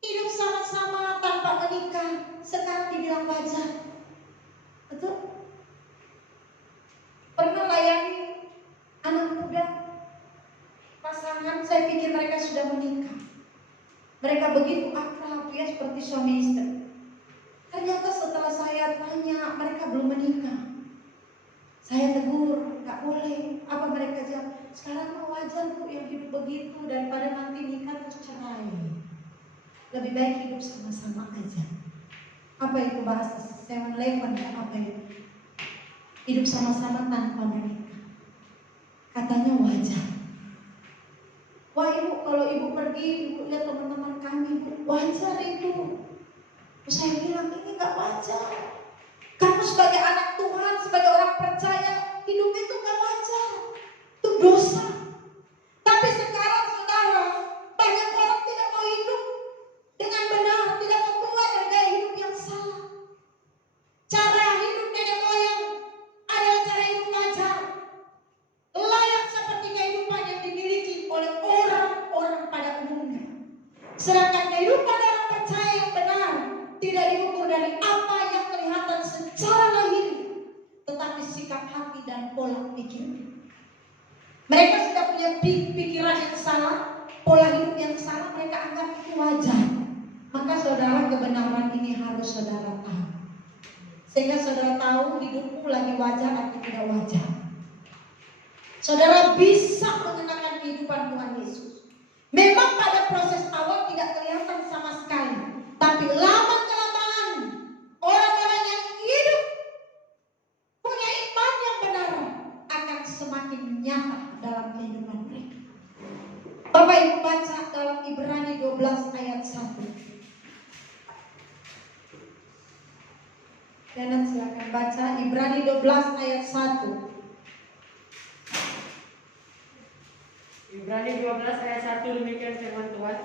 Hidup sama-sama tanpa menikah sekarang dibilang wajar. Betul? Pernah layani anak muda, pasangan, saya pikir mereka sudah menikah. Mereka begitu akrab ya seperti suami istri. Ternyata setelah saya tanya, mereka belum menikah. Saya tegur, gak boleh. Apa mereka jawab? Sekarang mau wajar Bu yang hidup begitu daripada nanti nikah terus cerai. Lebih baik hidup sama-sama aja. Apa itu bahasa 7-Eleven ya? Apa itu? Hidup sama-sama tanpa menikah. Katanya wajar. Wah ibu, kalau ibu pergi, ibu lihat teman-teman kami, ibu, wajar itu. Saya bilang ini gak wajar. Kamu sebagai anak Tuhan, sebagai orang percaya, hidup itu gak wajar. Itu dosa. Tapi sekarang saudara, banyak orang tidak mau hidup dengan benar, tidak mau keluar dari gaya hidup yang salah. Cara hidup nenek moyang adalah cara hidup wajar, layak seperti kehidupan yang dimiliki oleh orang-orang pada umumnya. Sedangkan kehidupan orang percaya yang benar tidak diukur dari apa yang kelihatan secara lahir, tetapi sikap hati dan pola pikir. Mereka sudah punya pikiran yang salah, pola hidup yang salah, mereka anggap itu wajar. Maka saudara, kebenaran ini harus saudara tahu, sehingga saudara tahu hidupmu lagi wajar atau tidak wajar. Saudara bisa mengenakan kehidupan Tuhan Yesus. Memang pada proses awal tidak kelihatan sama sekali, tapi lama-kelamaan orang-orang yang hidup punya iman yang benar akan semakin nyata dalam kehidupan mereka. Bapak Ibu baca dalam Ibrani 12 ayat 1. Kalian silakan baca Ibrani 12 ayat 1. Ibrani 12 ayat 1 demikian firman Tuhan.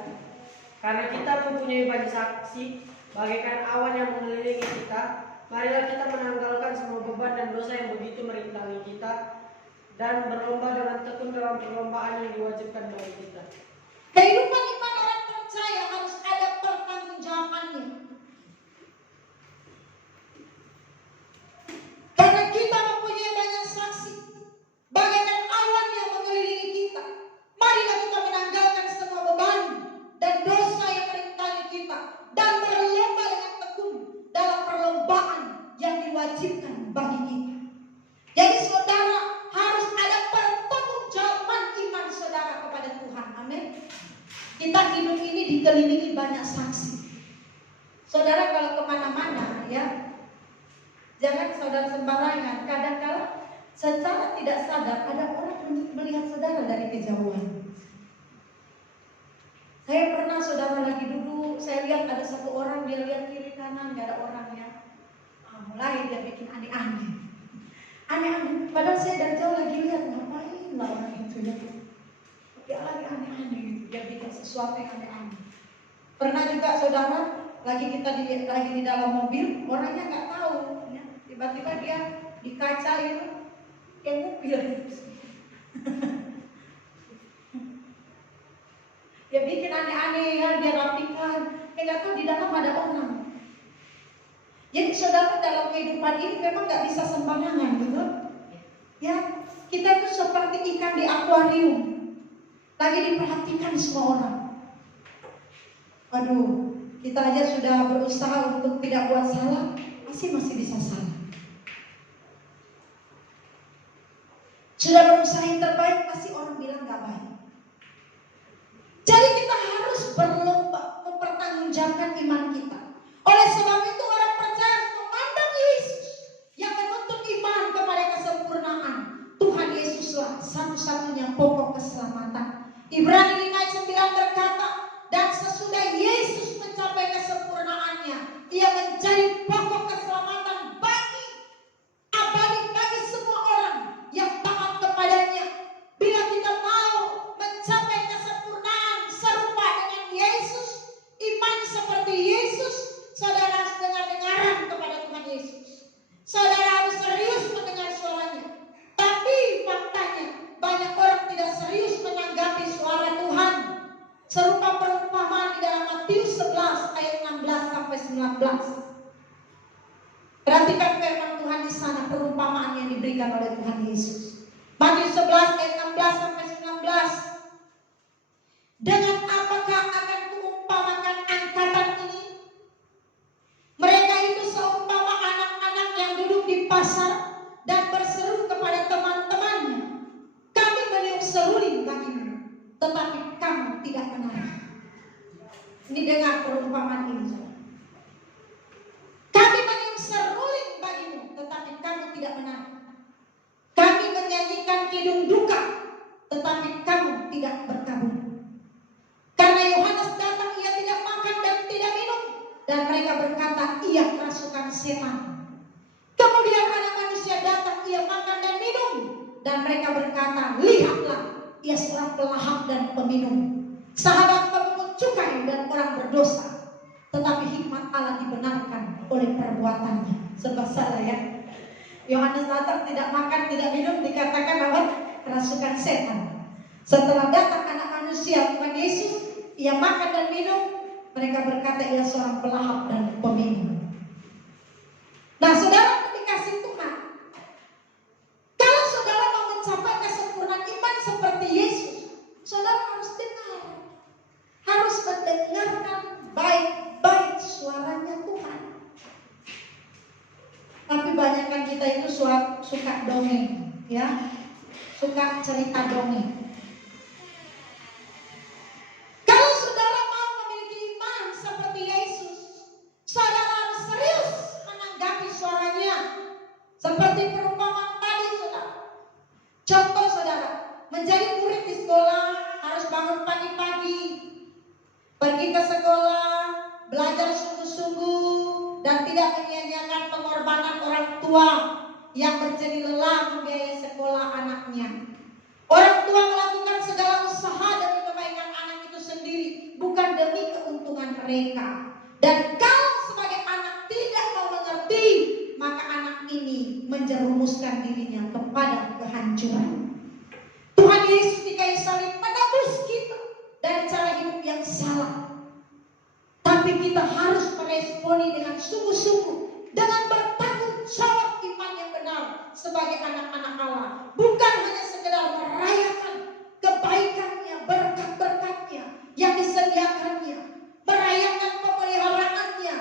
Karena kita mempunyai banyak saksi bagaikan awan yang mengelilingi kita, marilah kita menanggalkan semua beban dan dosa yang begitu merintangi kita, dan berlomba dengan tekun dalam perlombaan yang diwajibkan bagi kita. Kehidupan iman orang percaya harus ada pertanggungjawabannya. Karena kita mempunyai banyak saksi bagaikan awan yang mengelilingi kita, marilah kita menanggalkan semua beban dan dosa yang merintangi kita, dan berlomba dengan tekun dalam perlombaan yang diwajibkan bagi kita. Jadi saudara harus ada pertanggungjawaban iman saudara kepada Tuhan. Amin. Kita hidup ini dikelilingi banyak saksi. Saudara kalau kemana-mana ya, jangan saudara sembarangan. Kadang-kadang secara tidak sadar ada orang melihat saudara dari kejauhan. Saya pernah saudara lagi duduk, saya lihat ada satu orang, dia lihat kiri kanan gak ada orangnya. Mulai dia bikin aneh-aneh. Aneh-aneh, padahal saya dari jauh lagi lihat, ngapain lah orang itu ya. Dia lagi aneh-aneh gitu, dia bikin sesuatu yang aneh-aneh. Pernah juga saudara, lagi di dalam mobil, orangnya nggak tahu, ya. Tiba-tiba dia di kaca itu, dia ngupil. Dia bikin aneh-aneh ya, dia rapikan, dia nggak tahu di dalam ada orang. Jadi saudara dalam kehidupan ini memang nggak bisa sembarangan, betul? Ya, kita itu seperti ikan di akuarium, lagi diperhatikan semua orang. Waduh, kita aja sudah berusaha untuk tidak buat salah, masih bisa salah. Sudah berusaha yang terbaik, pasti orang bilang nggak baik. Jadi kita harus berlomba mempertanggungjawabkan iman kita. Oleh sebab itu orang percaya harus memandang Yesus yang menuntut iman kepada kesempurnaan. Tuhan Yesuslah satu-satunya pokok keselamatan. Ibrani 5:9 berkata, dan sesudah 19. Perhatikan firman Tuhan di sana, perumpamaan yang diberikan oleh Tuhan Yesus. Matius 11 ayat 16 sampai 19. Dengan apakah akan kuumpamakan angkatan ini? Mereka itu seumpama anak-anak yang duduk di pasar dan berseru kepada teman-temannya, kami meniup seruling bagimu, tetapi kamu tidak menarik. Ini dengar perumpamaan ini. Kami meniup seruling bagimu, tetapi kamu tidak menarik. Kami menyanyikan kidung duka, tetapi kamu tidak berkabung. Karena Yohanes datang, ia tidak makan dan tidak minum, dan mereka berkata, ia kerasukan setan. Kemudian Anak Manusia datang, ia makan dan minum, dan mereka berkata, lihatlah, ia seorang pelahap dan peminum, sahabat pemungut cukai dan orang berdosa. Tetapi hikmat Allah dibenarkan oleh perbuatannya. Sebab salah ya, Yohanes datang tidak makan tidak minum, dikatakan apa? Kerasukan setan. Setelah datang Anak Manusia, Tuhan Yesus, ia makan dan minum, mereka berkata ia seorang pelahap dan peminum. Nah, saudara dikasih Tuhan, kalau saudara mau mencapai kesempurnaan iman seperti Yesus, saudara harus dengar, harus mendengarkan baik-baik suaranya Tuhan. Tapi banyakkan kita itu suka dongeng, ya, suka cerita dongeng. Kalau saudara mau memiliki iman seperti Yesus, saudara harus serius menanggapi suaranya. Seperti perumpamaan tadi, saudara. Contoh saudara, menjadi murid di sekolah harus bangun pagi-pagi, pergi ke sekolah, belajar sungguh-sungguh, dan tidak menyia-nyiakan pengorbanan orang tua yang berjadi lelah membiayai sekolah anaknya. Orang tua melakukan segala usaha demi kebaikan anak itu sendiri, bukan demi keuntungan mereka. Dan kalau sebagai anak tidak mau mengerti, maka anak ini menjerumuskan dirinya kepada kehancuran. Tuhan Yesus di kayu salib menebus kita dari cara hidup yang salah. Tapi kita harus meresponi dengan sungguh-sungguh, dengan bertanggung jawab iman yang benar sebagai anak-anak Allah. Bukan hanya sekedar merayakan kebaikannya, berkat-berkatnya yang disediakannya, merayakan pemeliharaannya,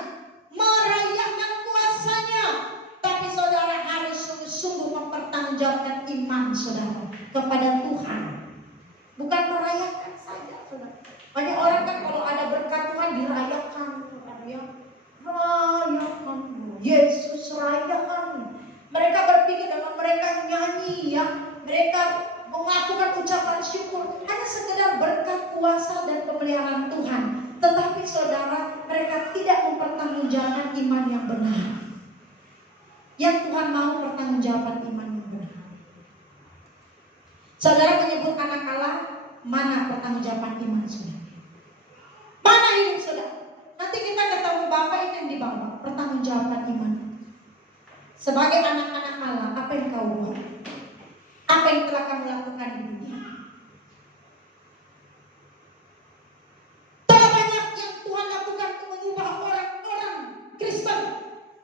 merayakan kuasanya, tapi saudara harus sungguh-sungguh mempertanggungjawabkan iman saudara kepada Tuhan. Bukan merayakan saja, saudara. Banyak orang kan kalau ada berkat Tuhan dirayakan, ya. Rayakan, Yesus rayakan. Mereka berpikir dengan mereka nyanyi, ya, mereka melakukan ucapan syukur, hanya sekedar berkat kuasa dan pemeliharaan Tuhan. Tetapi saudara, mereka tidak mempertanggungjawabkan iman yang benar. Yang Tuhan mau pertanggungjawabkan iman yang benar. Saudara menyebut anak Allah, mana pertanggungjawaban iman saudara? Mana hidup saudara? Nanti kita ketemu Bapak itu yang dibawa, pertanggungjawaban iman. Sebagai anak-anak Allah, apa yang kau buat? Apa yang telah kamu lakukan di dunia? Telah banyak yang Tuhan lakukan untuk mengubah orang-orang Kristen,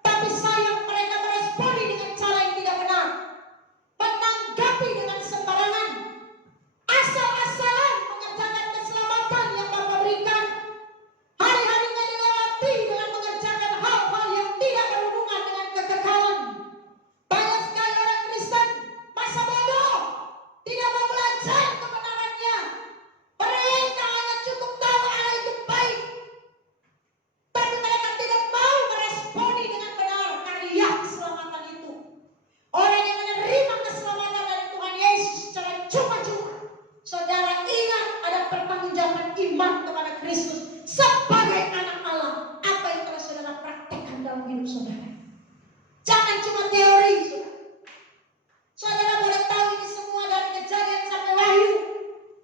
tapi sayang mereka meresponi dengan cara yang tidak benar, menanggapi dengan sembarangan, asal-asalan mengerjakan keselamatan yang Bapa berikan. Hari-harinya dilewati dengan mengerjakan hal-hal yang tidak berhubungan dengan kekekalan. Banyak sekali orang Kristen masa bodoh, tidak mau belajar kebenarannya. Mereka hanya cukup tahu Allah itu baik, tapi mereka tidak mau meresponi dengan benar karya keselamatan itu. Orang yang menerima keselamatan dari Tuhan Yesus secara cuma-cuma, saudara ingat ada pertanggungjawaban iman kepada Kristus sebagai anak Allah. Apa yang telah saudara praktekkan dalam hidup saudara? Jangan cuma teori, saudara. Saudara boleh tahu ini semua dari Kejadian sampai Wahyu,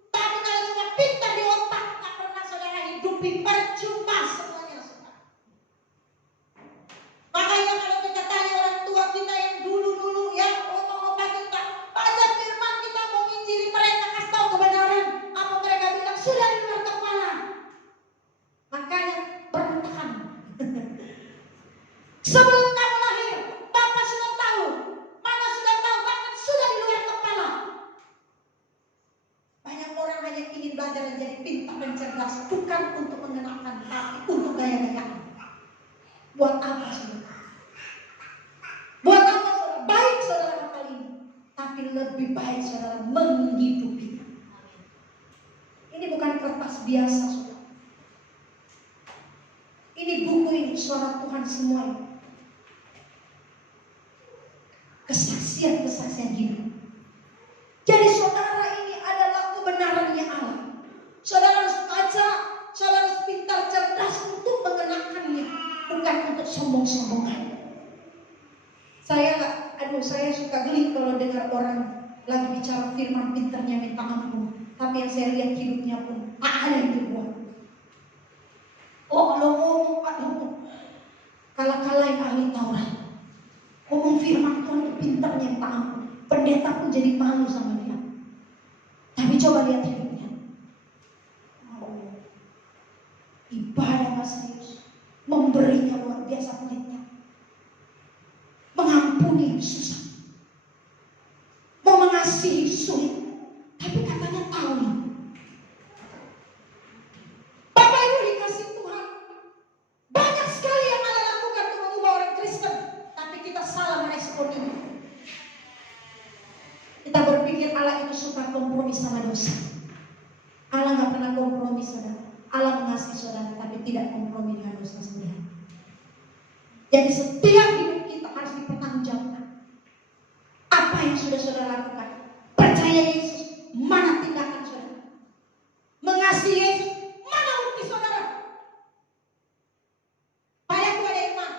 tapi kalau cuma pintar di otak, tak pernah saudara hidupi, percuma semuanya, saudara. Makanya kalau kita tanya orang tua kita yang dulu-dulu, ya, opa-opa kita, baca firman, kita mau nginjili mereka, kasih tahu kebenaran, apa mereka bilang? Sudah di luar kepala. Makanya berantakan. Ini buku ini suara Tuhan semua. Kesaksian-kesaksian hidup. Jadi saudara, ini adalah kebenarannya Allah. Saudara harus baca, saudara harus pintar cerdas untuk mengenakannya, bukan untuk sombong-sombongan. Saya suka geli kalau dengar orang lagi bicara firman pintarnya minta ampun, tapi yang saya lihat hidupnya pun ada yang dibuat. Oh, kalau ngomong, kalah-kalahin ahli Taurat. Ngomong firman Tuhan itu pintarnya minta ampun. Pendeta pun jadi malu sama dia. Tapi coba lihat hidupnya. Oh, ibadah serius, memberinya luar biasa pelitnya, mengampuni susah, mau mengasihi sulit. Tapi katanya tahu nih, Bapak Ibu dikasih Tuhan, banyak sekali yang Allah lakukan untuk mengubah orang Kristen, tapi kita salah merespon ini. Kita berpikir Allah itu suka kompromi sama dosa. Allah gak pernah kompromi, saudara. Allah mengasihi saudara, tapi tidak kompromi dengan dosa saudara. Jadi setiap hidup kita harus dipertanggungjawabkan. Apa yang sudah saudara lakukan? Percaya Yesus, mana tindakan saudara? Mengasihi Yesus, mana bukti saudara? Padaku ada iman,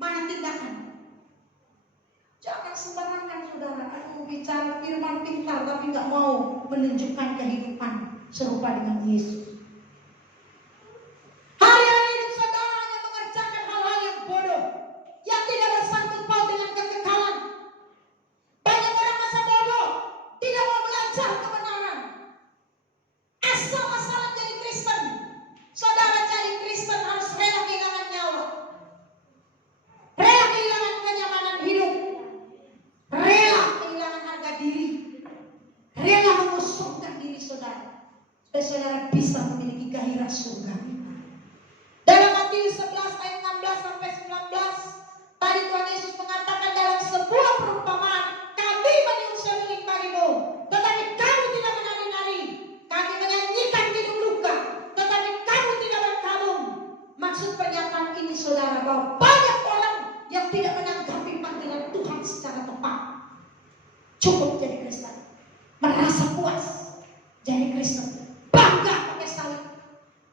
mana tindakan? Jangan sembarangan saudara. Aku bicara firman pintar tapi gak mau menunjukkan kehidupan serupa dengan Yesus. Hari-hari hidup saudara hanya mengerjakan hal-hal yang bodoh, yang tidak bersangkut paut dengan kekekalan. Banyak orang masa bodoh, tidak mau belajar kebenaran. Asal-asalan jadi Kristen. Saudara jadi Kristen harus rela kehilangan nyawa, rela kehilangan kenyamanan hidup, rela kehilangan harga diri, rela mengosongkan diri saudara, supaya saudara bisa memiliki gairah surga. Dalam Matius 11 ayat 16 sampai 19, tadi Tuhan Yesus mengatakan dalam sebuah perumpamaan, kami meniup seruling bagimu, tetapi kamu tidak menari-nari. Kami menyanyikan hidung luka, tetapi kamu tidak berkabung. Maksud pernyataan ini saudara, bahwa banyak orang yang tidak menanggapi panggilan Tuhan secara tepat. Cukup jadi Kristen, merasa puas jadi Kristen, bangga pakai salib,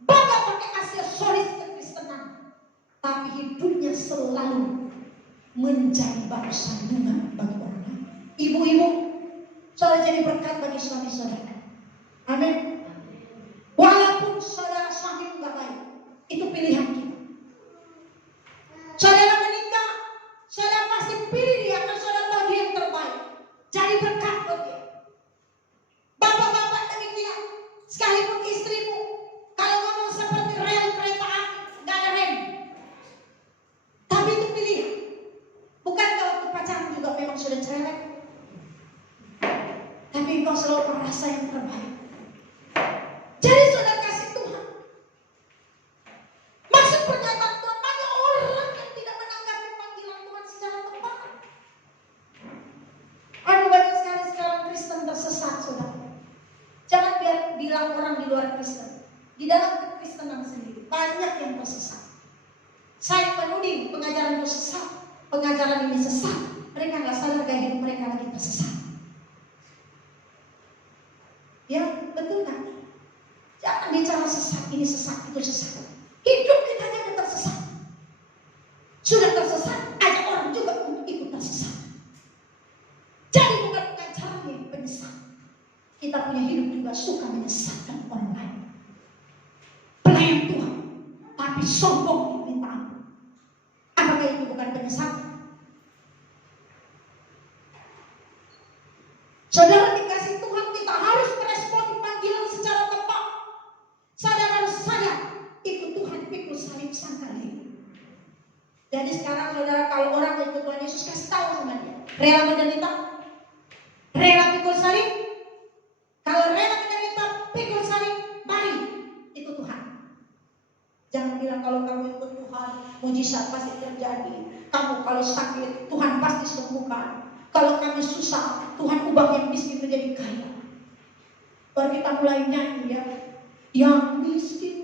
bangga pakai aksesoris kekristenan, tapi hidupnya selalu menjadi batu sandungan bagi orang lain. Ibu-ibu, saudara jadi berkat bagi suami saudara. Amin. Walaupun saudara suami enggak baik, itu pilihan kita. Saudara menikah, saudara pasti pilih dia karena saudara tahu dia yang terbaik. Jadi berkat buat dia. Bapak-bapak demikian, sekalipun istrimu kalau ngomong seperti rel kereta api, gak ada rem. Tapi itu pilihan. Bukankah waktu pacaran juga memang sudah cerewet? Tapi engkau selalu merasa yang terbaik. Jadi saudara kasih Tuhan. Maksud pernyataan Tuhan, banyak orang yang tidak menanggapi panggilan Tuhan secara tepat. Aduh, banyak sekali sekarang Kristen tersesat saudara. Jangan bilang orang di luar Kristen. Di dalam kekristenan sendiri banyak yang tersesat. Saya menuding pengajaran itu sesat, pengajaran ini sesat. Mereka nggak sadar gaya hidup mereka lagi tersesat. Ya, betul kan? Jangan bicara sesat, ini sesat, itu sesat. Hidup kita jangan tersesat. Sudah tersesat, ada orang juga untuk ikut tersesat. Jadi bukan pengajaran yang penyesat. Kita punya hidup juga suka menyesatkan orang lain. Pelayan Tuhan, tapi sombong minta ampun. Apakah itu bukan penyesatan? Saudara dikasih Tuhan, kita harus merespon panggilan secara tepat. Saudara harus sadar, ikut Tuhan pikul salib sangkali. Jadi sekarang saudara, kalau orang ikut Tuhan Yesus, kasih tahu sama dia, rela menderita, rela pikul salib. Kalau rela menderita, pikul salib, mari ikut Tuhan. Jangan bilang kalau kamu ikut Tuhan, mujizat pasti terjadi. Kamu kalau sakit, Tuhan pasti sembuhkan. Kalau kami susah, Tuhan ubah yang miskin menjadi kaya. Baru kita mulai nyanyi ya. Yang miskin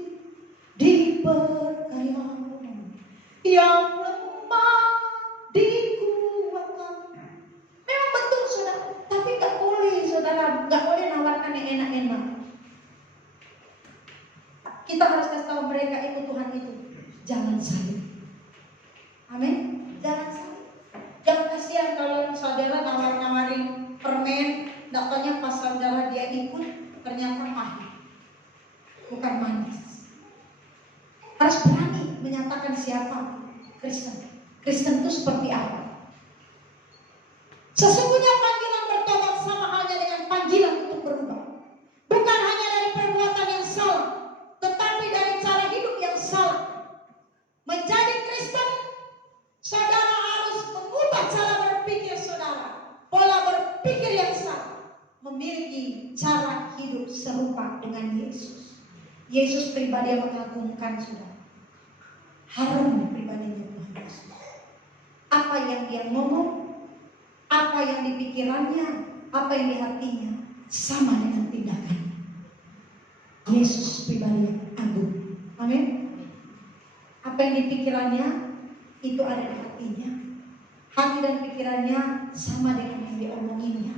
diperkaya kasih tahu mereka ikut Tuhan itu jalan salib. Amin. Jalan salib. Jangan kasihan kalau saudara nawar-nawarin permen, datanya pas saudara dia ikut ternyata pahit, bukan manis. Harus berani menyatakan siapa Kristen. Kristen itu seperti apa? Sesungguhnya panggilan bertobat sama halnya dengan panggilan untuk berubah. Bukan hanya dari perbuatan yang salah, tetapi dari cara hidup yang salah. Menjadi Kristen, saudara harus mengubah cara berpikir saudara. Pola berpikir yang salah. Memiliki cara hidup serupa dengan Yesus. Yesus pribadi yang mengagumkan saudara. Harum pribadinya Tuhan Yesus. Apa yang dia ngomong, apa yang di pikirannya, apa yang di hatinya, sama dengan tindakannya. Yesus pribadi yang agung. Amin. Apa yang di pikirannya itu ada di hatinya. Hati dan pikirannya sama dengan yang diomonginnya.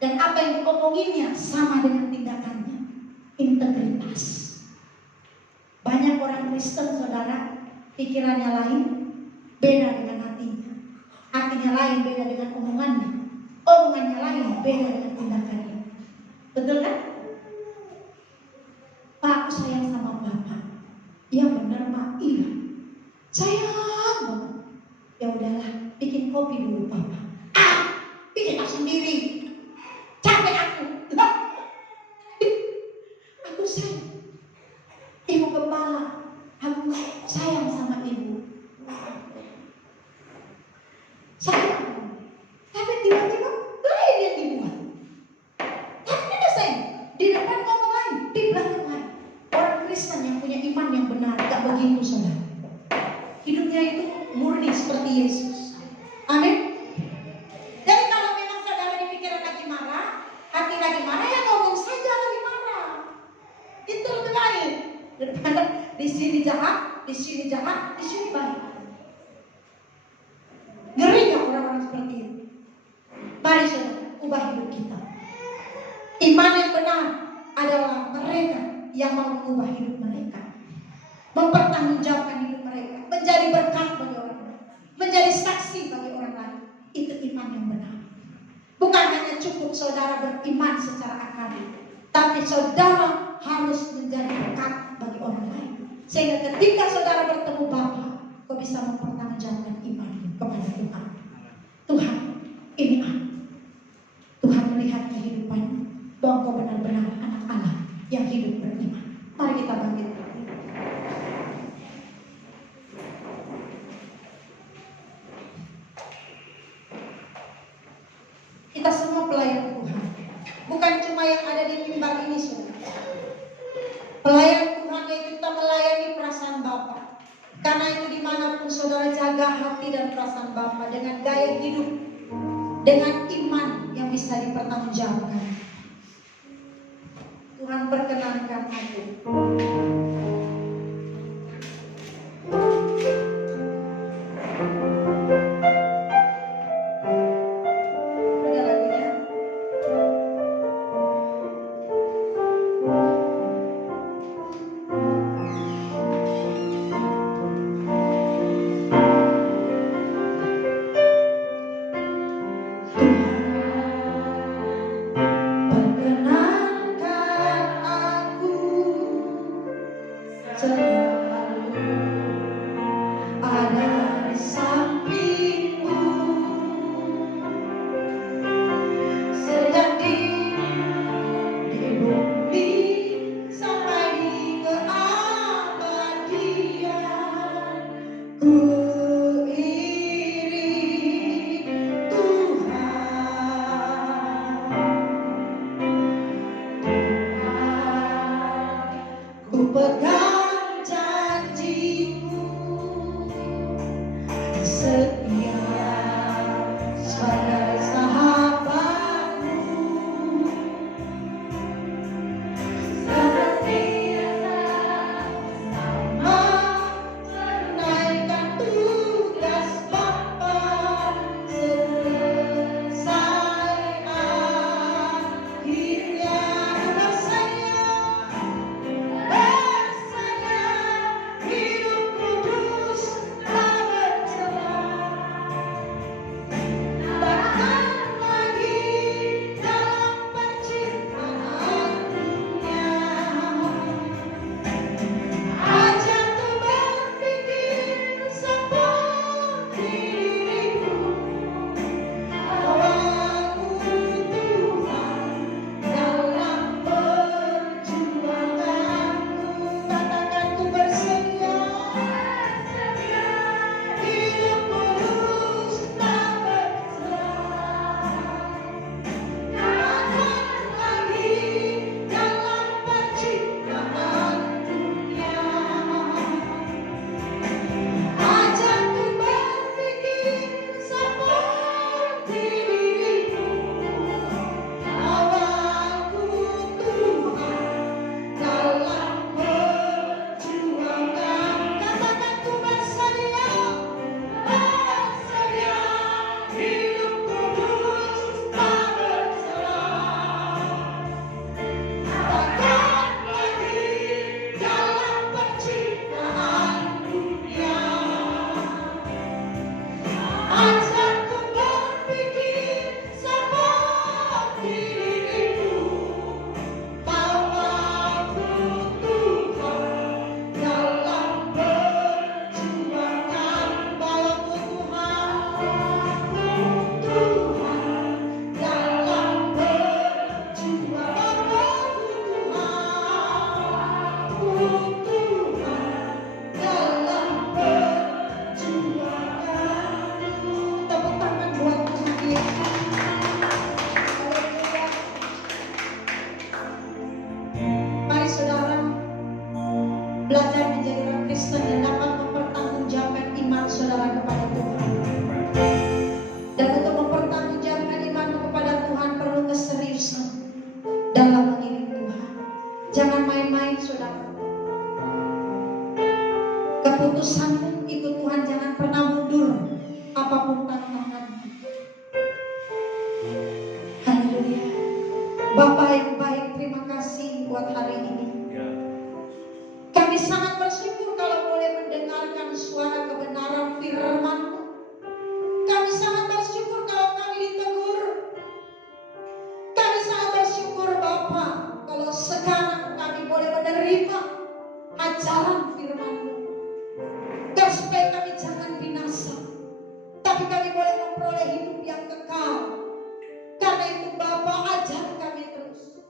Dan apa yang diomonginnya sama dengan tindakannya. Integritas. Banyak orang Kristen saudara, pikirannya lain, beda dengan hatinya. Hatinya lain, beda dengan omongannya. Omongannya lain, beda dengan tindakannya. Betul kan? Pak, aku sayang sama Bapak. Ya benar, Mak. Iya. Sayang banget. Ya udahlah, bikin kopi dulu Bapak. Bikin sendiri. Capek aku. Aku sayang. Ibu Gembala, aku sayang sama ibu. Sayang. Tapi tiba-tiba lain yang dibuat. Tapi tidak sayang. Di depan ngomong lain, di belakang lain. Orang Kristen yang punya iman yang benar, gak begitu saudara. Hidupnya itu murni seperti Yesus. Amin. Jadi kalau memang saudara di pikiran lagi marah, hati lagi marah, ya ngomong saja lagi marah. Itu lebih baik daripada di sini jahat, di sini jahat, di sini baik. Ngeri gak orang-orang seperti itu? Mari saudara, ubah hidup kita. Iman yang benar adalah mereka yang mau mengubah hidup mereka, mempertanggungjawabkan hidup mereka, menjadi berkat bagi orang lain, menjadi saksi bagi orang lain. Itu iman yang benar. Bukan hanya cukup saudara beriman secara akademik, tapi saudara harus menjadi berkat bagi orang lain. Sehingga ketika saudara bertemu Bapa, kau bisa mempertanggungjawabkan iman kepada Tuhan. Tuhan, ini aku. Tuhan melihat kehidupan bahwa kau benar-benar anak Allah yang hidup beriman. Mari kita bangkit. Kita semua pelayan Tuhan. Bukan cuma yang ada di mimbar ini, saudara. Pelayan Tuhan yaitu kita melayani perasaan Bapa. Karena itu dimanapun saudara jaga hati dan perasaan Bapa dengan gaya hidup, dengan iman yang bisa dipertanggungjawabkan. Tuhan perkenankan aku. Ada lagunya? belajar menjadi orang Kristen yang dapat mempertanggungjawabkan iman saudara kepada Tuhan. Dan untuk mempertanggungjawabkan iman kepada Tuhan perlu keseriusan dalam mengiring Tuhan. Jangan main-main saudara. Keputusanmu ikut Tuhan jangan pernah mundur apapun tantangan. Haleluya. Bapak yang baik, terima kasih buat hari ini. Kami sangat bersyukur kalau boleh mendengarkan suara kebenaran firman-Mu. Kami sangat bersyukur kalau kami ditegur. Kami sangat bersyukur Bapak kalau sekarang kami boleh menerima ajaran firman-Mu. Dan supaya kami jangan binasa, tapi kami boleh memperoleh hidup yang kekal. Karena itu Bapak, ajar kami terus,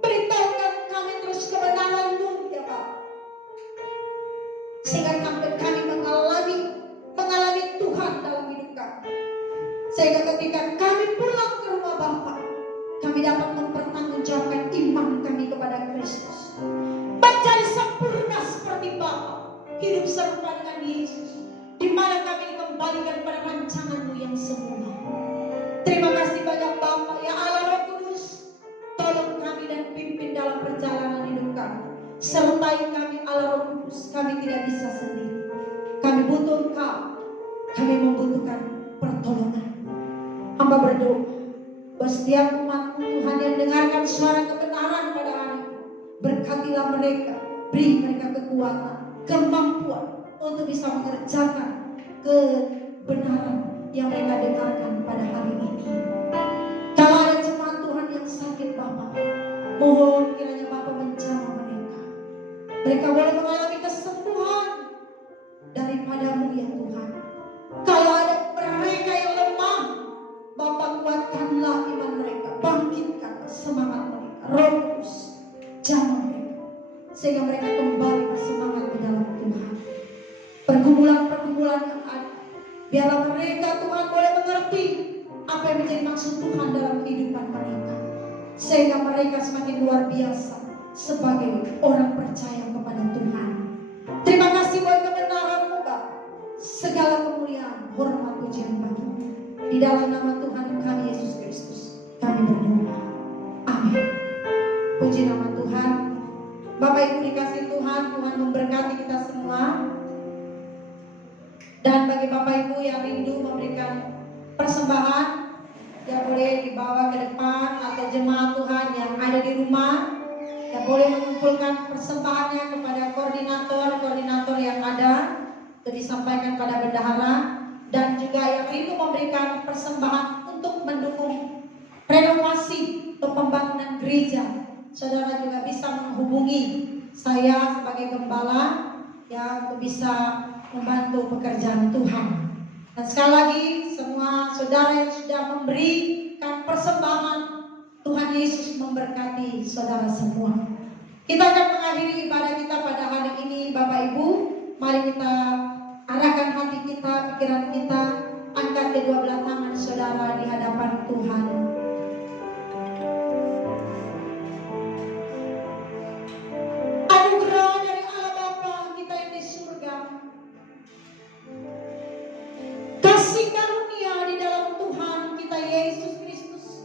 beritahukan kami terus kebenaran-Mu ya Bapak, sehingga kami mengalami Tuhan dalam hidup kami. Sehingga ketika kami pulang ke rumah Bapak, kami dapat mempertanggungjawabkan iman kami kepada Kristus, menjadi sempurna seperti Bapak, hidup serupa dengan Yesus, di mana kami dikembalikan pada rancangan-Mu yang semula. Terima kasih banyak Bapak ya Allah Roh Kudus, tolong kami dan pimpin dalam perjalanan hidup kami. Sertai kami Allah Roh Kudus, kami tidak bisa sendiri. Kami butuh Engkau, kami membutuhkan pertolongan. Hamba berdoa buat setiap umat Tuhan yang dengarkan suara kebenaran pada hari ini, berkatilah mereka, beri mereka kekuatan, kemampuan untuk bisa mengerjakan kebenaran yang mereka dengarkan pada hari ini. Kalau ada jemaat Tuhan yang sakit Bapak, mohon kiranya Bapak menjamah mereka. Mereka boleh mengalami kesembuhan daripada-Mu ya Tuhan. Kalau ada mereka yang lemah, Bapak kuatkanlah iman mereka, bangkitkan semangat mereka. Roh Kudus, jamah mereka, sehingga mereka kembali bersemangat di dalam Tuhan. Pergumulan-pergumulan yang ada, biarlah mereka Tuhan boleh mengerti apa yang menjadi maksud Tuhan dalam kehidupan mereka, sehingga mereka semakin luar biasa sebagai orang percaya kepada Tuhan. Terima kasih buat kebenaran-Mu Bapak. Segala kemuliaan, hormat, pujian bagi-Mu. Di dalam nama Tuhan kami Yesus Kristus kami berdoa. Amin. Puji nama Tuhan. Bapak Ibu dikasih Tuhan, Tuhan memberkati kita semua. Dan bagi Bapak Ibu yang rindu memberikan persembahan, yang boleh dibawa ke depan, atau jemaat Tuhan yang ada di rumah yang boleh mengumpulkan persembahannya kepada koordinator yang ada untuk disampaikan pada bendahara. Dan juga yang rindu memberikan persembahan untuk mendukung renovasi atau pembangunan gereja, saudara juga bisa menghubungi saya sebagai gembala yang untuk bisa membantu pekerjaan Tuhan. Dan sekali lagi semua saudara yang sudah memberikan persembahan, Tuhan Yesus memberkati saudara semua. Kita akan mengakhiri ibadah kita pada hari ini. Bapak Ibu, mari kita arahkan hati kita, pikiran kita, angkat kedua belah tangan saudara di hadapan Tuhan. Anugerah dari Allah Bapa kita yang di surga, kasih karunia di dalam Tuhan kita Yesus Kristus,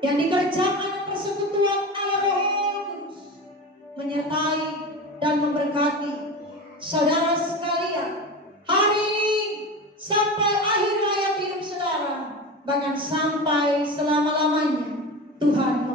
yang dikerjakan persekutuan Allah Roh Kudus, menyertai dan memberkati saudara sekalian hari ini sampai akhir hayat hidup saudara, bahkan sampai selama-lamanya. Tuhan